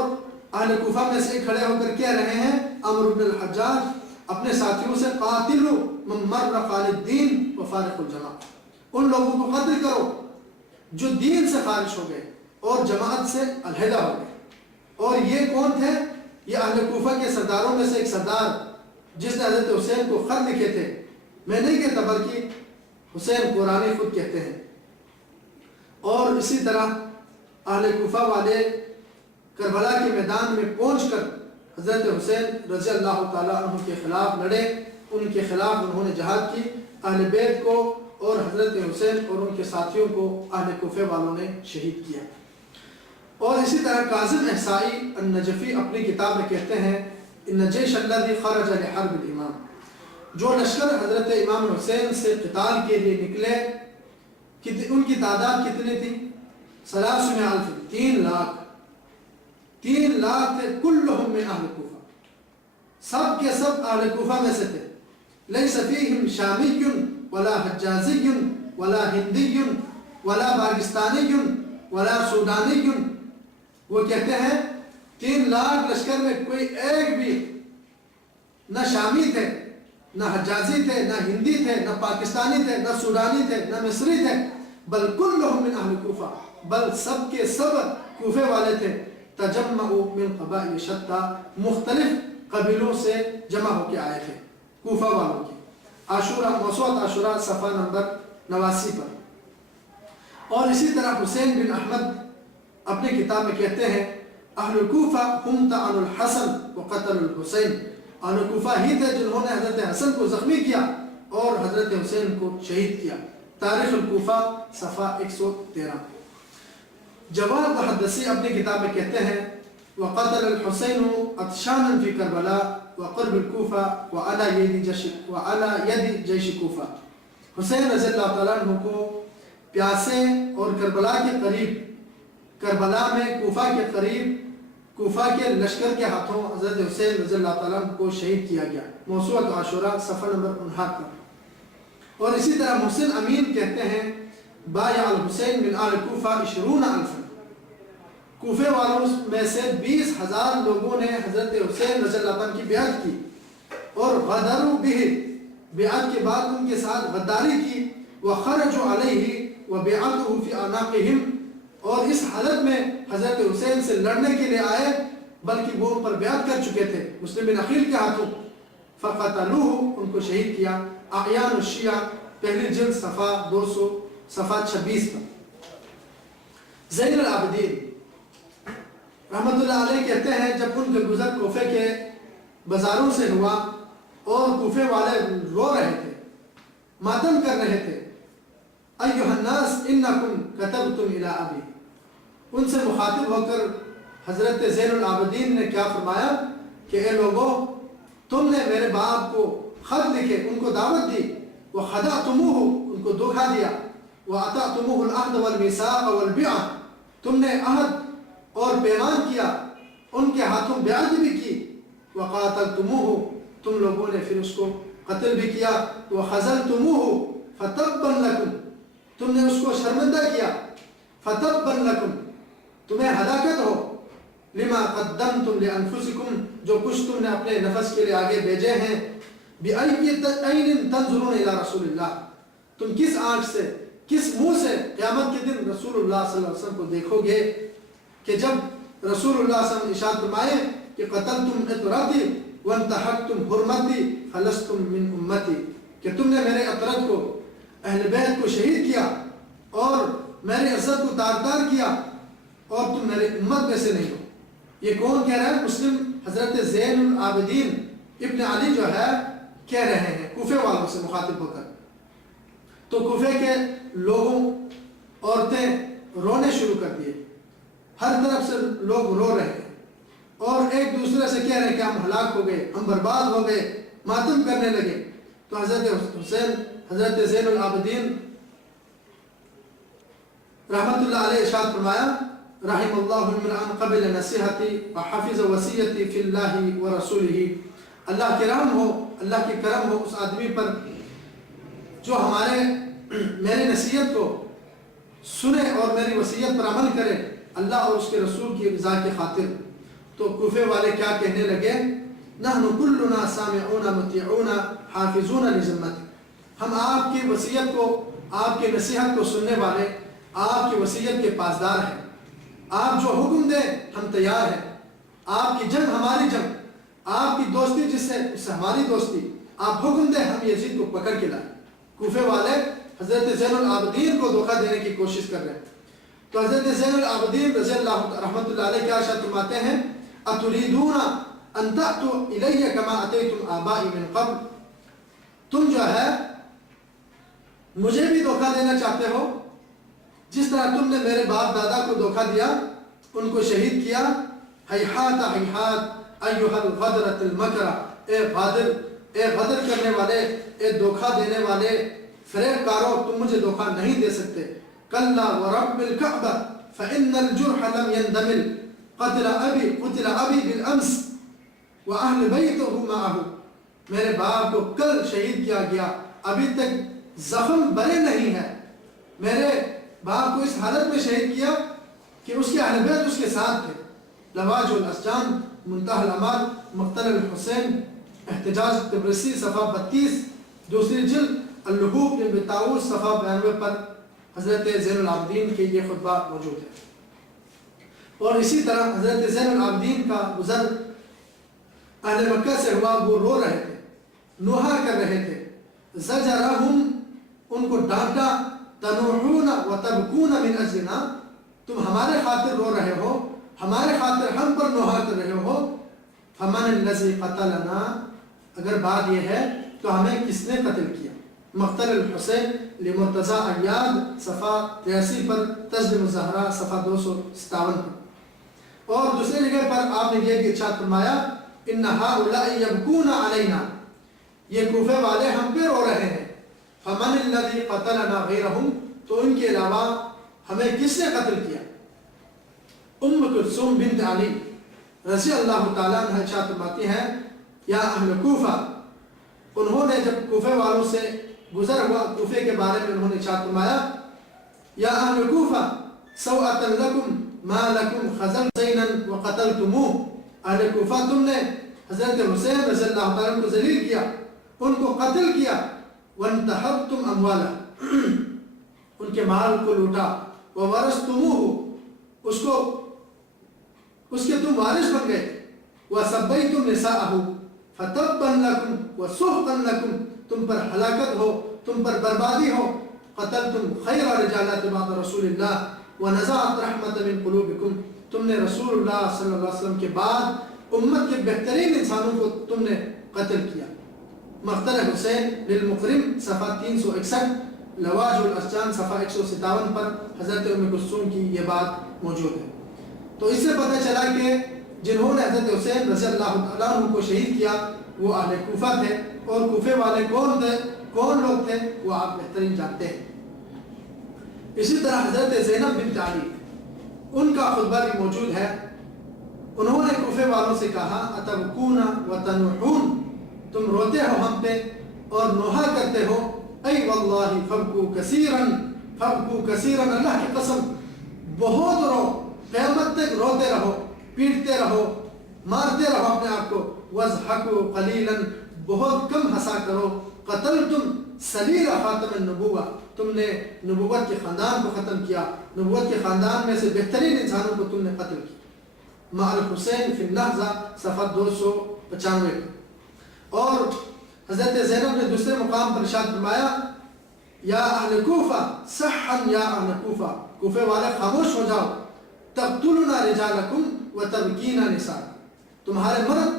اہل کوفہ میں سے کھڑے ہو کر کہہ رہے ہیں عمرو بن الحجاج اپنے ساتھیوں سے قاتلوا من مرق عن الدین وفارق الجماعہ، ان لوگوں کو قتل کرو جو دین سے خارج ہو گئے اور جماعت سے علیحدہ ہو گئے۔ اور یہ کون تھے؟ یہ اہل کوفہ کے سرداروں میں سے ایک سردار جس نے حضرت حسین کو خط لکھے تھے، میں نہیں کہتا بلکہ حسین قرانی خود کہتے ہیں۔ اور اسی طرح اہل کوفہ والے کربلا کے میدان میں پہنچ کر حضرت حسین رضی اللہ تعالیٰ عنہ کے خلاف لڑے، ان کے خلاف انہوں نے جہاد کی، اہل بیت کو اور حضرت حسین اور ان کے ساتھیوں کو اہل کوفہ والوں نے شہید کیا۔ اور اسی طرح کاظم احصائی النجفی اپنی کتاب میں کہتے ہیں ان جیش الذی خرج لحرب الامام، جو لشکر حضرت امام حسین سے قتال کے لیے نکلے، ان کی تعداد کتنی تھی؟ 300,000، 3 لاکھ تھے، کلہم من اہل کوفہ، سب کے سب اہل کوفہ میں سے تھے۔ لیس فیہم شامی ولا حجازی ولا ہندی ولا پاکستانی ولا سودانی، وہ کہتے ہیں 3 لاکھ لشکر میں کوئی ایک بھی نہ شامی تھے، نہ حجازی تھے، نہ ہندی تھے، نہ پاکستانی تھے، نہ سودانی تھے، نہ مصری تھے، بل کلہم من اہل کوفہ، بل سب کے سب کوفے والے تھے۔ تجمعوا من قبائل شتى، مختلف قبیلوں سے جمع ہو کے آئے تھے کوفہ والوں کی۔ عاشورہ، موسوعۃ عاشورہ صفحہ نمبر 89 پر۔ اور اسی طرح حسین بن احمد اپنی کتاب میں کہتے ہیں اہل کوفہ ہم طعنوا الحسن وقتلوا الحسین، اہل کوفہ ہی تھے جنہوں نے حضرت حسن کو زخمی کیا اور حضرت حسین کو شہید کیا۔ تاریخ الکوفہ صفحہ 113۔ جواد محدثی اپنی کتاب میں کہتے ہیں وقتل الحسین عطشانا فی کربلا وقرب الکوفہ وعلی ید جیش کوفہ، حسین رضی اللہ تعالیٰ عنہ کو پیاسے اور کربلا کے قریب، کربلا میں کوفہ کے قریب کوفہ کے لشکر کے ہاتھوں حضرت حسین رضی اللہ تعالیٰ عنہ کو شہید کیا گیا۔ موسوعۃ عاشورہ صفحہ نمبر 59 پر۔ اور اسی طرح محسن امین کہتے ہیں بایع الحسین من آل کوفہ 20,000، کوفے والوں میں سے 20,000 لوگوں نے حضرت حسین رضی اللہ عنہ کی بیعت کی، اور غدروا بہ، بیعت کے بعد ان کے ساتھ غداری کی، وخرجوا علیہ وبیعتہ فی اعناقہم، اور اس حالت میں حضرت حسین سے لڑنے کے لیے آئے بلکہ وہ ان پر بیعت کر چکے تھے مسلم بن عقیل کے ہاتھوں، فقتلوہ، ان کو شہید کیا۔ اعیان الشیعہ پہلی جلد صفحہ 200 صفحہ 26 پر۔ زین العابدین رحمۃ اللہ علیہ کہتے ہیں جب ان کے گزر کوفے کے بازاروں سے ہوا اور کوفے والے رو رہے تھے، ماتم کر رہے تھے، ایھا الناس انکم کتبتم الی ابی، ان سے مخاطب ہو کر حضرت زین العابدین نے کیا فرمایا کہ اے لوگوں، تم نے میرے باپ کو خط لکھے، ان کو دعوت دی، وخدعتموہ، ان کو دھوکا دیا، واطعتموہ العہد والمیثاق والبیعۃ، تم نے عہد اور پیمان کیا، ان کے ہاتھوں بیعت بھی کی، وقاتلتموہ، تم لوگوں نے پھر اس کو قتل بھی کیا، وخذلتموہ فتبا لکم، تم نے اس کو شرمندہ کیا، فتبا لکم، تمہیں ہلاکت ہو، لما قدمتم لانفسکم، جو کچھ تم نے اپنے نفس کے لیے آگے بھیجے ہیں، بأی عین تنظرون الی رسول اللہ، تم کس آنکھ سے، کس منہ سے قیامت کے دن رسول اللہ صلی اللہ علیہ وسلم کو دیکھو گے، کہ جب رسول اللہ صلی اللہ علیہ وسلم ارشاد فرمائے کہ قتلتم اطرتی وانتہکتم حرمتی فلستم من امتی، کہ تم نے میرے اطرت کو، اہل بیت کو شہید کیا اور میرے عزت کو تار کیا، اور تم میرے امت میں سے نہیں ہو۔ یہ کون کہہ رہا ہے؟ مسلم حضرت زین العابدین ابن علی جو ہے کہہ رہے ہیں کوفے والوں سے مخاطب ہو کر۔ تو کوفے کے لوگوں، عورتیں رونے شروع کر دیے، ہر طرف سے لوگ رو رہے ہیں اور ایک دوسرے سے کہہ رہے ہیں کہ ہم ہلاک ہو گئے، ہم برباد ہو گئے، ماتم کرنے لگے۔ تو حضرت حسین، حضرت زین العابدین رحمت اللہ علیہ ارشاد فرمایا، رحم اللہ امرأ قبل نصیحتی وحفظ وصیتی فی اللہ ورسولہ، اللہ کے رحم ہو، اللہ کی کرم ہو اس آدمی پر جو میری نصیحت کو سنے اور میری وصیت پر عمل کرے، اللہ اور اس کے رسول کی رضا کی خاطر۔ تو کوفے والے کیا کہنے لگے؟ نحن کلنا سامعون مطیعون حافظون لذمتک، ہم آپ کی وصیت کو، آپ کی نصیحت کو سننے والے، آپ کی وصیت کے پاسدار ہیں، آپ جو حکم دیں ہم تیار ہیں، آپ کی جنگ ہماری جنگ، آپ کی دوستی جس سے ہماری دوستی، آپ حکم دیں ہم یزید کو پکڑ کے لائیں۔ کوفے والے حضرت زین العابدین کو دھوکہ دینے کی کوشش کر رہے ہیں۔ تو حضرت زین العابدین رضی اللہ رحمۃ اللہ علیہ کیا ارشاد فرماتے ہیں، اتریدون ان تأتوا الی کما اتیتم آبائی من قبل، تم جو ہے مجھے بھی دھوکہ دینا چاہتے ہو جس طرح تم نے میرے باپ دادا کو دھوکہ دیا، ان کو شہید کیا۔ ہیہات ہیہات ایھا الغدرۃ المکرہ، اے غادر، اے غدر کرنے والے، اے دھوکہ دینے والے، فریب کارو، تم مجھے دھوکہ نہیں دے سکتے۔ کلا ورب الکعبہ فإن الجرح لم يندمل، قتل ابی بالامس واہل بیتہ معہ، میرے باپ کو کل شہید کیا گیا، ابھی تک زخم بھرے نہیں ہے، میرے باپ کو اس حالت میں شہید کیا کہ اس کے اہل بیت اس کے ساتھ تھے۔ لواج الاسجان، منتہی الامال، مقتل الحسین، احتجاج طبرسی صفحہ 32، دوسری جلد اللحوق بن طاؤوس صفحہ 92 پر حضرت زین العابدین کے یہ خطبہ موجود ہے۔ اور اسی طرح حضرت زین العابدین کا گزر اہل مکہ سے ہوا، وہ رو رہے تھے، نوحہ کر رہے تھے، زجرہم، ان کو ڈانٹا، تنوحون وتبکون من اجلنا، تم ہمارے خاطر رو رہے ہو، ہمارے خاطر ہم پر نوحہ کر رہے ہو، فمن الذی قتلنا، اگر بات یہ ہے تو ہمیں کس نے قتل کیا؟ مقتل الحسین لمرتضی ایاد صفحہ 83 پر، تسلیم الزہرا صفحہ 257 پر۔ اور دوسری جگہ پر آپ نے یہ ارشاد فرمایا، ان ہؤلاء یبکون علینا، یہ کوفے والے ہم پہ رو رہے ہیں، فمن الذی قتلنا غیرہم، تو ان کے علاوہ ہمیں کس نے قتل کیا؟ ام کلثوم بنت علی رضی اللہ تعالیٰ عنہ ارشاد فرماتی ہیں، یا اہل کوفہ، انہوں نے جب کوفے والوں سے گزر ہوا کوفے کے بارے میں انہوں نے ارشاد فرمایا، یا اہل کوفہ سوءۃ لکم ما لکم خذل زینا وقتلتموہ، اہل کوفہ تم نے حضرت حسین رضی اللہ تعالیٰ عنہ کو ذلیل کیا، ان کو قتل کیا، وانتہبتم اموالہ، ان کے مال کو لوٹا، وورثتموہ، اس کے تم وارث بن گئے، وسبیتم نساءہ فتبا لکم وسحقا لکم، تم پر ہلاکت ہو، تم پر بربادی ہو، قتلتم خیر رجالات بعد رسول اللہ ونزعت رحمت من قلوبکم، تم نے رسول اللہ صلی اللہ علیہ وسلم کے بعد امت کے بہترین انسانوں کو تم نے قتل کیا۔ مقتل حسین للمقرم صفحہ 361، لواج الاسجان صفحہ 157 پر حضرت ام کلثوم کی یہ بات موجود ہے۔ تو اس سے پتہ چلا کہ جنہوں نے حضرت حسین رضی اللہ تعالیٰ عنہ کو شہید کیا وہ اہل کوفہ تھے، اور کوفے والے کون لوگ تھے وہ آپ بہترین جانتے ہیں۔ اسی طرح حضرت زینب بنت علی، ان کا خطبہ بھی موجود ہے۔ انہوں نے کوفے والوں سے کہا اتبکون وتنوحون، تم روتے ہو ہم پہ اور نوحہ کرتے ہو، ای واللہ فبکو کثیرن، فبکو کثیرن، اللہ کی قسم بہت رو، قیامت تک روتے رہو، پیٹتے رہو، مارتے رہو اپنے آپ کو، وضحکو قلیلا، بہت کم ہنسا کرو، قتلتم سلیل خاتم النبوہ، تم نے نبوت کے خاندان کو ختم کیا، نبوت کے خاندان میں سے بہترین انسانوں کو تم نے قتل کیا۔ مع الحسین فی النہضہ صفحہ 295۔ اور حضرت زینب نے دوسرے مقام پر ارشاد فرمایا یا اہل کوفہ صحا یا اہل کوفہ، کوفے والے خاموش ہو جاؤ، تقتلنا رجالکم وتبکینا نساء، تمہارے مرد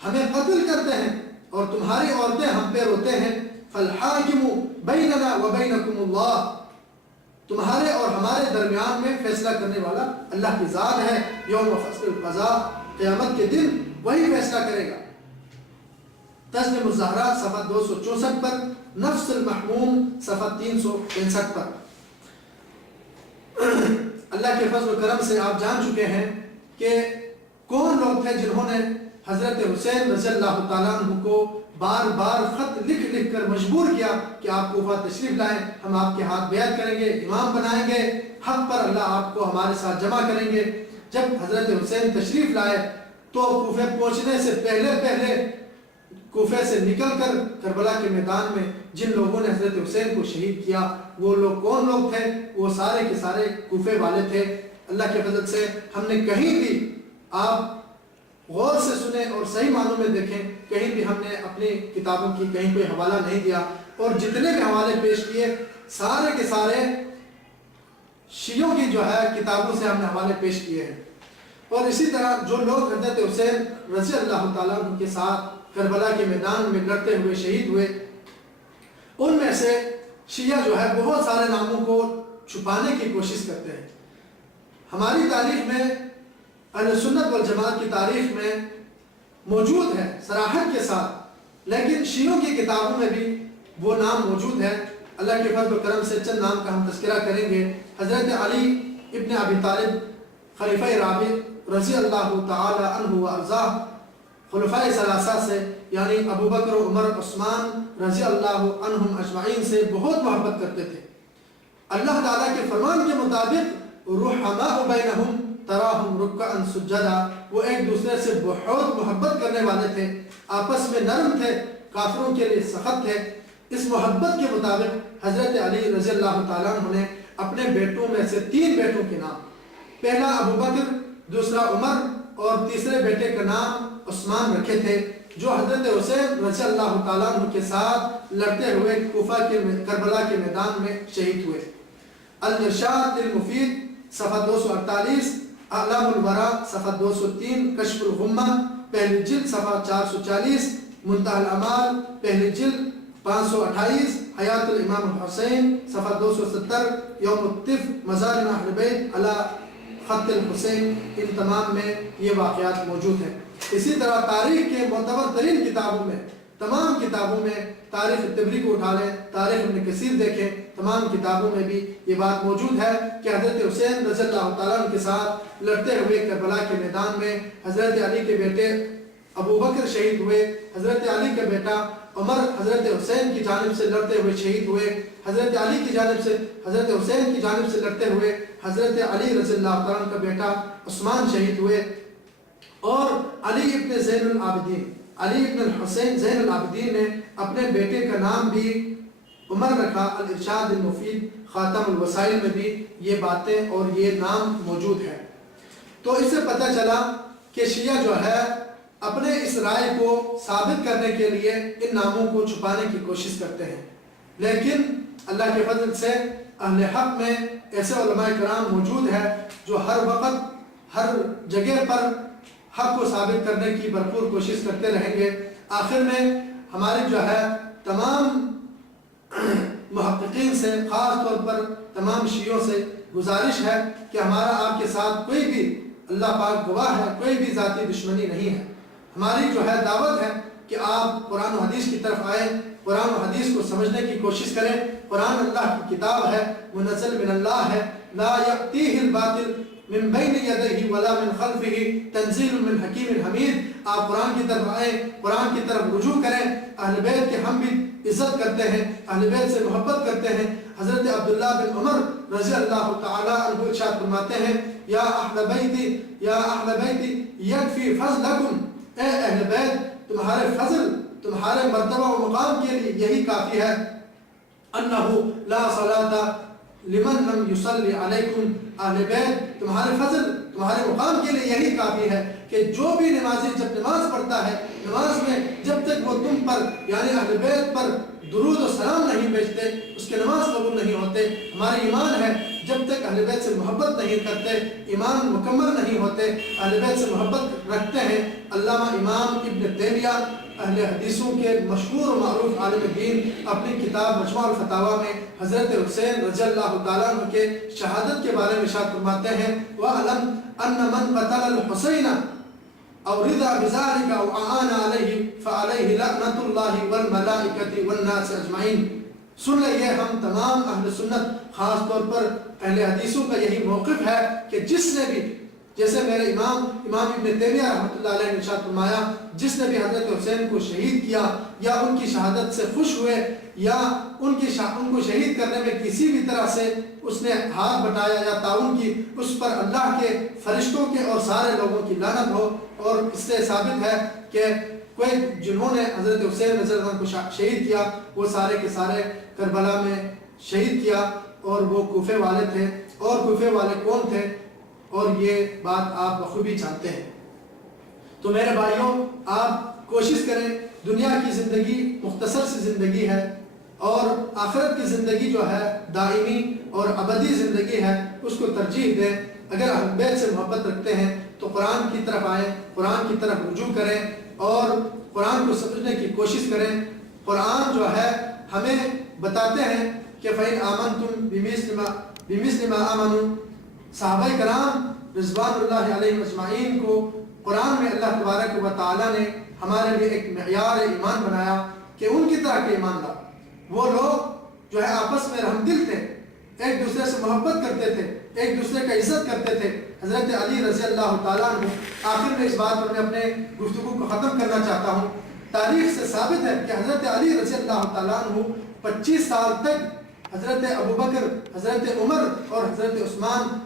ہمیں قتل کرتے ہیں اور تمہاری عورتیں ہم پہ روتے ہیں، فالحاکم بیننا وبینکم اللہ، تمہارے اور ہمارے درمیان میں فیصلہ کرنے والا اللہ کی ذات ہے، یوم فصل القضاء، قیامت کے دن وہی فیصلہ کرے گا۔ تسنیم الزہرا صفحہ 264 پر، نفس المحموم صفحہ 365 پر۔ اللہ کے فضل و کرم سے آپ جان چکے ہیں کہ کون لوگ تھے جنہوں نے حضرت حسین رضی اللہ تعالیٰ عنہ کو بار بار خط لکھ کر مجبور کیا کہ آپ کوفہ تشریف لائیں، ہم آپ کے ہاتھ بیعت کریں گے، امام بنائیں گے، حق پر اللہ آپ کو ہمارے ساتھ جمع کریں گے۔ جب حضرت حسین تشریف لائے تو کوفے پہنچنے سے پہلے کوفے سے نکل کر کربلا کے میدان میں جن لوگوں نے حضرت حسین کو شہید کیا وہ لوگ کون لوگ تھے؟ وہ سارے کے سارے کوفے والے تھے۔ اللہ کے فضل سے ہم نے کہیں بھی، آپ غور سے سنیں اور صحیح معنوں میں دیکھیں، کہیں بھی ہم نے اپنی کتابوں کی کہیں کوئی حوالہ نہیں دیا، اور جتنے بھی حوالے پیش کیے سارے کے سارے شیعوں کی جو ہے کتابوں سے ہم نے حوالے پیش کیے ہیں۔ اور اسی طرح جو لوگ حضرت حسین رضی اللہ تعالیٰ عنہ کے ساتھ کربلا کے میدان میں لڑتے ہوئے شہید ہوئے، ان میں سے شیعہ جو ہے بہت سارے ناموں کو چھپانے کی کوشش کرتے ہیں۔ ہماری تاریخ میں، اہل سنت والجماعت کی تاریخ میں موجود ہے صراحت کے ساتھ، لیکن شیعوں کی کتابوں میں بھی وہ نام موجود ہے۔ اللہ کے فضل و کرم سے چند نام کا ہم تذکرہ کریں گے۔ حضرت علی ابن ابی طالب خلیفہ رابع رضی اللہ تعالی عنہ و ارضاہ، خلفائے ثلاثہ سے یعنی ابو بکر و عمر عثمان رضی اللہ عنہم اجمعین سے بہت محبت کرتے تھے۔ اللہ تعالیٰ کے فرمان کے مطابق رحماء بینہم تراہم رکعا سجدا، وہ ایک دوسرے سے بہت محبت کرنے والے تھے، آپس میں نرم تھے، کافروں کے لیے سخت تھے۔ اس محبت کے مطابق حضرت علی رضی اللہ تعالیٰ عنہ نے اپنے بیٹوں میں سے 3 بیٹوں کے نام، پہلا ابو بکر، دوسرا عمر اور تیسرے بیٹے کا نام عثمان رکھے تھے، جو حضرت حسین رضی اللہ تعالیٰ عنہ کے ساتھ لڑتے ہوئے کوفہ کے کربلا کے میدان میں شہید ہوئے۔ الارشاد المفید صفحہ 248، اعلام الورا صفحہ 203، کشف الغمہ پہلی جلد صفحہ 440، منتہی الاعمال پہلی جلد 528، حیات الامام الحسین صفحہ 270، یوم الطف مظالم اہل بیت علی خط الحسین، ان تمام میں یہ واقعات موجود ہیں۔ اسی طرح تاریخ کے معتبر ترین کتابوں میں، تمام کتابوں میں، تاریخ طبری کو اٹھا لیں، تاریخ ابن کثیر دیکھیں، تمام کتابوں میں بھی یہ بات موجود ہے کہ حضرت حسین رضی اللہ تعالیٰ عنہ کے ساتھ لڑتے ہوئے کربلا کے میدان میں حضرت علی کے بیٹے ابو بکر شہید ہوئے، حضرت علی کا بیٹا عمر حضرت حسین کی جانب سے لڑتے ہوئے شہید ہوئے، حضرت علی کی جانب سے، حضرت حسین کی جانب سے لڑتے ہوئے حضرت علی رضی اللہ تعالیٰ عنہ کا بیٹا عثمان شہید ہوئے، اور علی ابن زین العابدین، علی ابن الحسین زین العابدین نے اپنے بیٹے کا نام بھی عمر رکھا۔ الارشاد المفید خاتم الوسائل میں بھی یہ باتیں اور یہ نام موجود ہے۔ تو اس سے پتہ چلا کہ شیعہ جو ہے اپنے اس رائے کو ثابت کرنے کے لیے ان ناموں کو چھپانے کی کوشش کرتے ہیں، لیکن اللہ کے فضل سے اہل حق میں ایسے علماء کرام موجود ہیں جو ہر وقت ہر جگہ پر حق کو ثابت کرنے کی بھرپور کوشش کرتے رہیں گے۔ آخر میں ہماری جو ہے تمام محققین سے، خاص طور پر تمام شیعوں سے گزارش ہے کہ ہمارا آپ کے ساتھ کوئی بھی، اللہ پاک گواہ ہے، کوئی بھی ذاتی دشمنی نہیں ہے۔ ہماری جو ہے دعوت ہے کہ آپ قرآن و حدیث کی طرف آئیں، قرآن و حدیث کو سمجھنے کی کوشش کریں۔ قرآن اللہ کی کتاب ہے، منزل من اللہ ہے، لا یأتیہ الباطل من بین یدیہ ولا من خلفہ تنزیل من حکیم حمید۔ آپ قرآن کی طرف آئیں، قرآن کی طرف رجوع کریں۔ اہل بیت کے ہم بھی عزت کرتے ہیں، اہل بیت سے محبت کرتے ہیں۔ حضرت عبداللہ بن عمر رضی اللہ تعالیٰ عنہ ارشاد فرماتے ہیں، یا اہل بیتی یکفی فضلکم، اے اہل بیت تمہارے فضل، تمہارے مرتبہ و مقام کے لیے یہی کافی ہے، انہو لا صلاۃ لمن لم یصلی علیکم، اہل بیت تمہارے فضل، تمہارے مقام کے لیے یہی کافی ہے کہ جو بھی نمازی جب نماز پڑھتا ہے، نماز میں جب تک وہ تم پر یعنی اہل بیت پر درود و سلام نہیں بھیجتے، اس کے نماز قبول نہیں ہوتے۔ ہمارا ایمان ہے جب تک اہل بیت سے محبت نہیں کرتے، ایمان مکمل نہیں ہوتے۔ اہل بیت سے محبت رکھتے ہیں۔ علامہ امام ابن تیمیہ اہل حدیثوں کے مشہور و معروف عالم دین اپنی کتاب مجموع الفتاوی میں حضرت حسین رضی اللہ تعالیٰ عنہ کے شہادت کے بارے میں ارشاد فرماتے ہیں، وَأَعْلَمْ أَنَّ مَنْ قَتَلَ الْحُسَيْنَ أَوْ رِضَى بِذَلِكَ أَوْ أَعَانَ عَلَيْهِ فَعَلَيْهِ لَعْنَةُ اللَّهِ وَالْمَلَائِكَةِ وَالنَّاسِ أَجْمَعِينَ۔ سن لئیے، ہم تمام اہل سنت، خاص طور پر اہل حدیثوں کا یہی موقف ہے کہ جس نے بھی، جیسے میرے امام ابن تیمیہ رحمۃ اللہ علیہ نے ارشاد فرمایا، جس نے بھی حضرت حسین کو شہید کیا یا ان کی شہادت سے خوش ہوئے یا ان کو شہید کرنے میں کسی بھی طرح سے اس نے ہاتھ بٹایا یا تعاون کی، اس پر اللہ کے، فرشتوں کے اور سارے لوگوں کی لعنت ہو۔ اور اس سے ثابت ہے کہ کوئی جنہوں نے حضرت حسین رضی اللہ عنہ کو شہید کیا، وہ سارے کے سارے کربلا میں شہید کیا، اور وہ کوفے والے تھے۔ اور کوفے والے کون تھے؟ اور یہ بات آپ بخوبی جانتے ہیں۔ تو میرے بھائیوں، آپ کوشش کریں، دنیا کی زندگی مختصر سی زندگی ہے، اور آخرت کی زندگی جو ہے دائمی اور ابدی زندگی ہے، اس کو ترجیح دیں۔ اگر اہل بیت سے محبت رکھتے ہیں تو قرآن کی طرف آئیں، قرآن کی طرف رجوع کریں اور قرآن کو سمجھنے کی کوشش کریں۔ قرآن جو ہے ہمیں بتاتے ہیں کہ فَإِنْ آمَنْتُمْ بِمِثْلِ مَا آمَنُوا، صحابہ کرام رضوان اللہ علیہ اجمعین کو قرآن میں اللہ تبارک و تعالیٰ نے ہمارے لیے ایک معیار ایمان بنایا کہ ان کی طرح کے ایمان لا۔ وہ لوگ جو ہے آپس میں رحم دل تھے، ایک دوسرے سے محبت کرتے تھے، ایک دوسرے کا عزت کرتے تھے۔ حضرت علی رضی اللہ تعالیٰ عنہ، آخر میں اس بات پر میں اپنے گفتگو کو ختم کرنا چاہتا ہوں، تاریخ سے ثابت ہے کہ حضرت علی رضی اللہ تعالیٰ عنہ 25 سال تک حضرت ابوبکر، حضرت عمر اور حضرت عثمان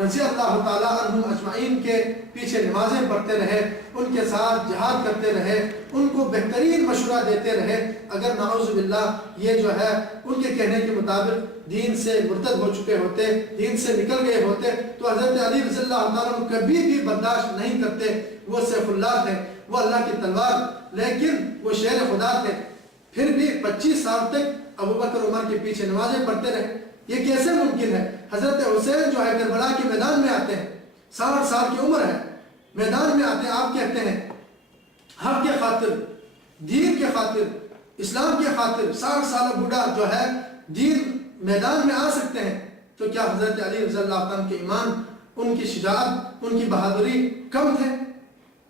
رضی اللہ تعالیٰ عنہ اجمعین کے پیچھے نمازیں پڑھتے رہے، ان کے ساتھ جہاد کرتے رہے، ان کو بہترین مشورہ دیتے رہے۔ اگر نعوذ باللہ یہ جو ہے ان کے کہنے کے مطابق دین سے مرتد ہو چکے ہوتے، دین سے نکل گئے ہوتے، تو حضرت علی رضی اللہ تعالیٰ عنہ کبھی بھی برداشت نہیں کرتے۔ وہ سیف اللہ تھے، وہ اللہ کی تلوار، لیکن وہ شیر خدا تھے، پھر بھی 25 سال تک ابوبکر عمر کے پیچھے نمازیں پڑھتے رہے۔ یہ کیسے ممکن ہے؟ حضرت حسین جو ہے کربلا کے میدان میں آتے ہیں، 60 سال کی عمر ہے، میدان میں آتے ہیں، آپ کہتے ہیں حق کے خاطر، دین کے خاطر، اسلام کے خاطر 60 سال بوڑھا جو ہے دین میدان میں آ سکتے ہیں، تو کیا حضرت علی رضی اللہ عنہ کے ایمان، ان کی شجاعت، ان کی بہادری کم تھے؟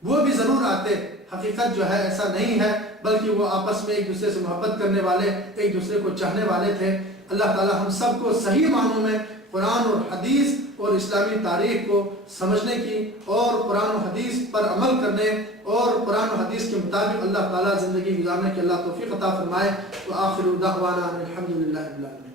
وہ بھی ضرور آتے۔ حقیقت جو ہے ایسا نہیں ہے، بلکہ وہ آپس میں ایک دوسرے سے محبت کرنے والے، ایک دوسرے کو چاہنے والے تھے۔ اللہ تعالی ہم سب کو صحیح معنوں میں قرآن اور حدیث اور اسلامی تاریخ کو سمجھنے کی اور قرآن و حدیث پر عمل کرنے اور قرآن و حدیث کے مطابق اللہ تعالی زندگی گزارنے کی اللہ توفیق عطا فرمائے۔ وآخر دعوانا الحمدللہ رب العالمین۔